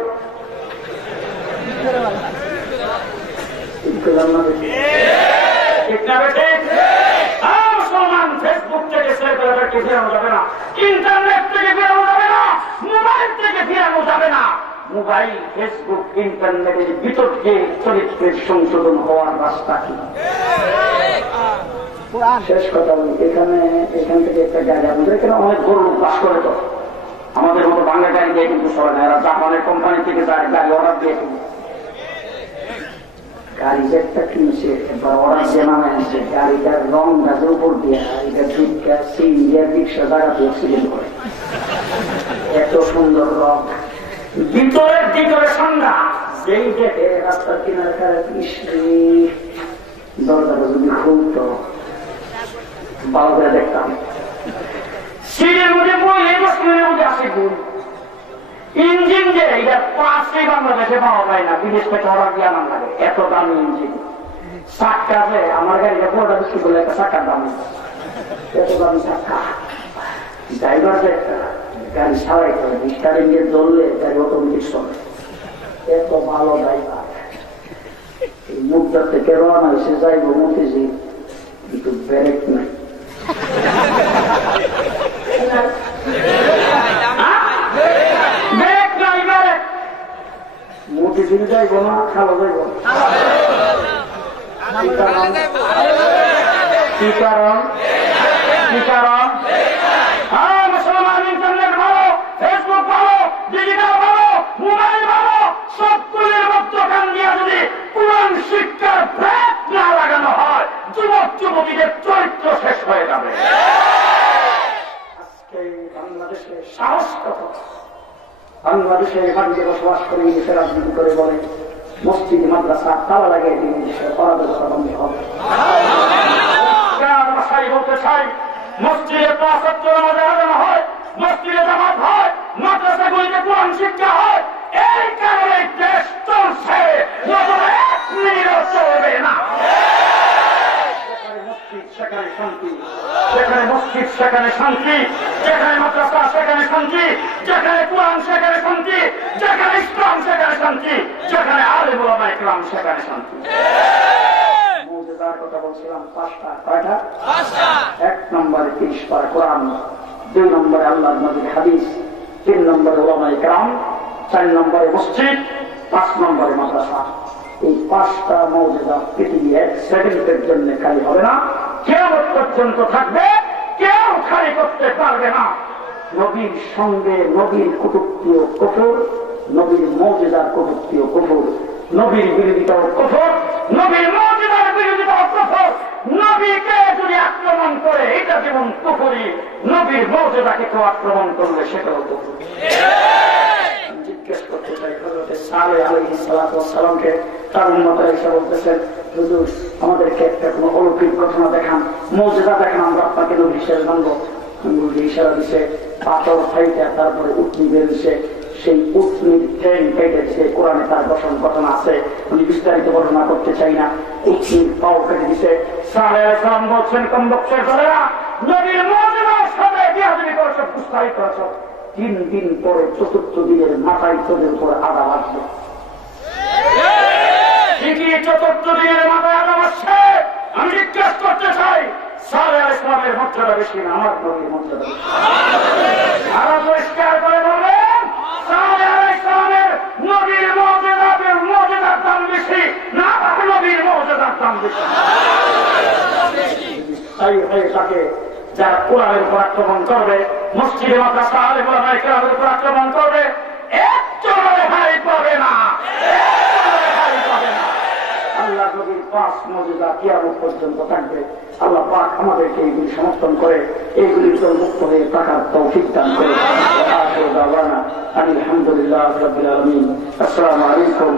ফেসবুক থেকে ছেলেটাকে ফেরানো যাবে না, ইন্টারনেট থেকে ফেরানো যাবে না, মোবাইল থেকে ফেরানো যাবে না। মোবাইল, ফেসবুক, ইন্টারনেটের বিতর্কে চরিত্রের সংশোধন হওয়ার রাস্তা কি? শেষ কথা বলি, এখান থেকে একটা গাড়ি আমাদের এখানে অনেক গরু বাস করে, তো আমাদের মতো বাংলা গাড়ি দিয়ে কিন্তু চলে না, এরা জাপানের কোম্পানি থেকে গাড়ি অর্ডার দিয়ে কিনছে। গাড়ি একটা কিনছে বা অর্ডার জানানো আছে, গাড়িটার রং গাছের উপর দিয়ে গাড়িটা ঢুকা সেই ইন্ডিয়ার রিক্সা জায়গাতে অ্যাক্সিডেন্ট করে, এত সুন্দর রং ভিতরের ভিতরে সন্ধ্যা, যেই দেখে রাস্তার কিনারে দরজাটা যদি খুলতো ভালো করে দেখতাম। সিটের মধ্যে বই বছরের মধ্যে আসে গুণ ইঞ্জিন, যে এটা 5 বাংলাদেশে পাওয়া যায় না, বিদেশ থেকে অর্ডার দিয়ে আনার লাগে, এত দামি ইঞ্জিন। চাক্কা আছে, আমার গাড়িটা পুরোটা বিক্রি করলে একটা চাক্কার দাম, এত দামি চাক্কা। ড্রাইভার একটা গাড়ি সারাই করে স্টারিং এর জ্বললে গাড়ি অটোমেটিক চলে, এত ভালো ড্রাইভার। এই মুখটা থেকে রওনা এসে যাইব মতিঝি, কিন্তু ব্রেক নাই। মতিঝিল যাইব না, খালো যাইব। কি কারণ? কি কারণ? মুসলমান ইন্টারনেট ভালো, ফেসবুক ভালো, ডিজিটাল ভালো, মোবাইল ভালো, সবগুলির মধ্যখান দিয়ে যদি কোরআন শিক্ষার ব্রেক না লাগানো হয়, যুবক যুবতীদের চরিত্র শেষ হয়ে যাবে। আজকে বাংলাদেশে সাহস কত, বাংলাদেশে বাড়িতে বসবাস করে দেশে রাজনীতি করে বলে মসজিদ মাদ্রাসা তালা লাগিয়ে দিয়ে দেশে অরাজকতা বন্ধ হবে। ভাই বলতে চাই, মসজিদে 5 ওয়াক্ত নামাজ আদান হয়, মসজিদে জামাত হয়, মাদ্রাসাগুলিতে কোরআন শিক্ষা হয়, এই কারণে দেশ চলছে, নজরে 1 মিনিটও চলবে না। সেখানে শান্তি, যেখানে মসজিদ সেখানে শান্তি, যেখানে মাদ্রাসা সেখানে শান্তি, যেখানে কোরআন সেখানে শান্তি, যেখানে ইসলাম সেখানে শান্তি, যেখানে আলেম ওলামা ইকরাম সেখানে শান্তি। মুজিজার কথা বলছিলাম 5টা, কয়টা? 1 নম্বরে 30 পারা কোরআন, 2 নম্বরে আল্লাহর নবীর হাদিস, 3 নম্বরে ওলামা ইকরাম, 4 নম্বরে মসজিদ, 5 নম্বরে মাদ্রাসা। এই 5টা মুজিজা পৃথিবী 1 সেকেন্ডের জন্য খালি হবে না, কিয়ামত পর্যন্ত থাকবে, কেউ খালি করতে পারবে না। নবীর সঙ্গে নবীর কটূক্তিও কুফর, নবীর মুজিজার কটূক্তিও কুফর, নবীর বিরোধিতাও কুফর, নবীর মুজিজার বিরোধিতাও কুফর। নবীকে যদি আক্রমণ করে এটা যেমন কুফরি, নবীর মুজিজাকে কেউ আক্রমণ করলে সেটাও কুফর। জিজ্ঞেস করতে চাই, হযরত সালেহ আলাইহিস সালাতু ওয়াস সালামকে তার উম্মতরা এসে বলতেছেন, হুজুর আমাদেরকে একটা কোনো অলৌকিক ঘটনা দেখান, মুজিজা দেখান, আমরা আপনাকে নবী হিসেবে মানবো। নবী ইশারা দিছে, পাথর ফাইটা তারপরে উটনি বেরিয়েছে, সেই উটনির ট্রেন কেটেছে, কোরআনে তার দর্শন ঘটনা আছে, উনি বিস্তারিত বর্ণনা করতে চাই না। উটনির পাও কেটে দিছে। সালেহ আলাইহিস সালাম বলছেন, কমবক্তের দলেরা নবীর মুজিজার সাথে বিয়াদবি করেছে, প্রস্তাবিত করেছে। 3 দিন পরে 4th দিনের মাথায় তোদের উপর আদা আসবে। ঠিকই 4th দিনের মাথায় আদা আসছে। আমি জিজ্ঞেস করতে চাই, সালেহ আলাইহিস সালামের মর্যাদা বেশি না আমার নবীর মর্যাদা বেশি? আরো পরিষ্কার করে বলবেন, সালেহ আলাইহিস সালামের নবীর মুজিজার দাম বেশি না আমার নবীর মুজিজার দাম বেশি? তাই তাকে যারা কোরআনের উপর আক্রমণ করবে, মসজিদে মাদ্রাসা আলেম ওলামা ইকরামের উপর আক্রমণ করবে, একজন রেহাই পাবে না, রেহাই পাবে না। আল্লাহ নবীর 5 মুজিজা কিয়ামত পর্যন্ত থাকবে। আল্লাহ পাক আমাদেরকে এইগুলি সমর্থন করে এইগুলির জন্য মুক্ত হয়ে থাকার তৌফিক দান করে। আলহামদুলিল্লাহ রাব্বিল আলামিন। আসসালামু আলাইকুম।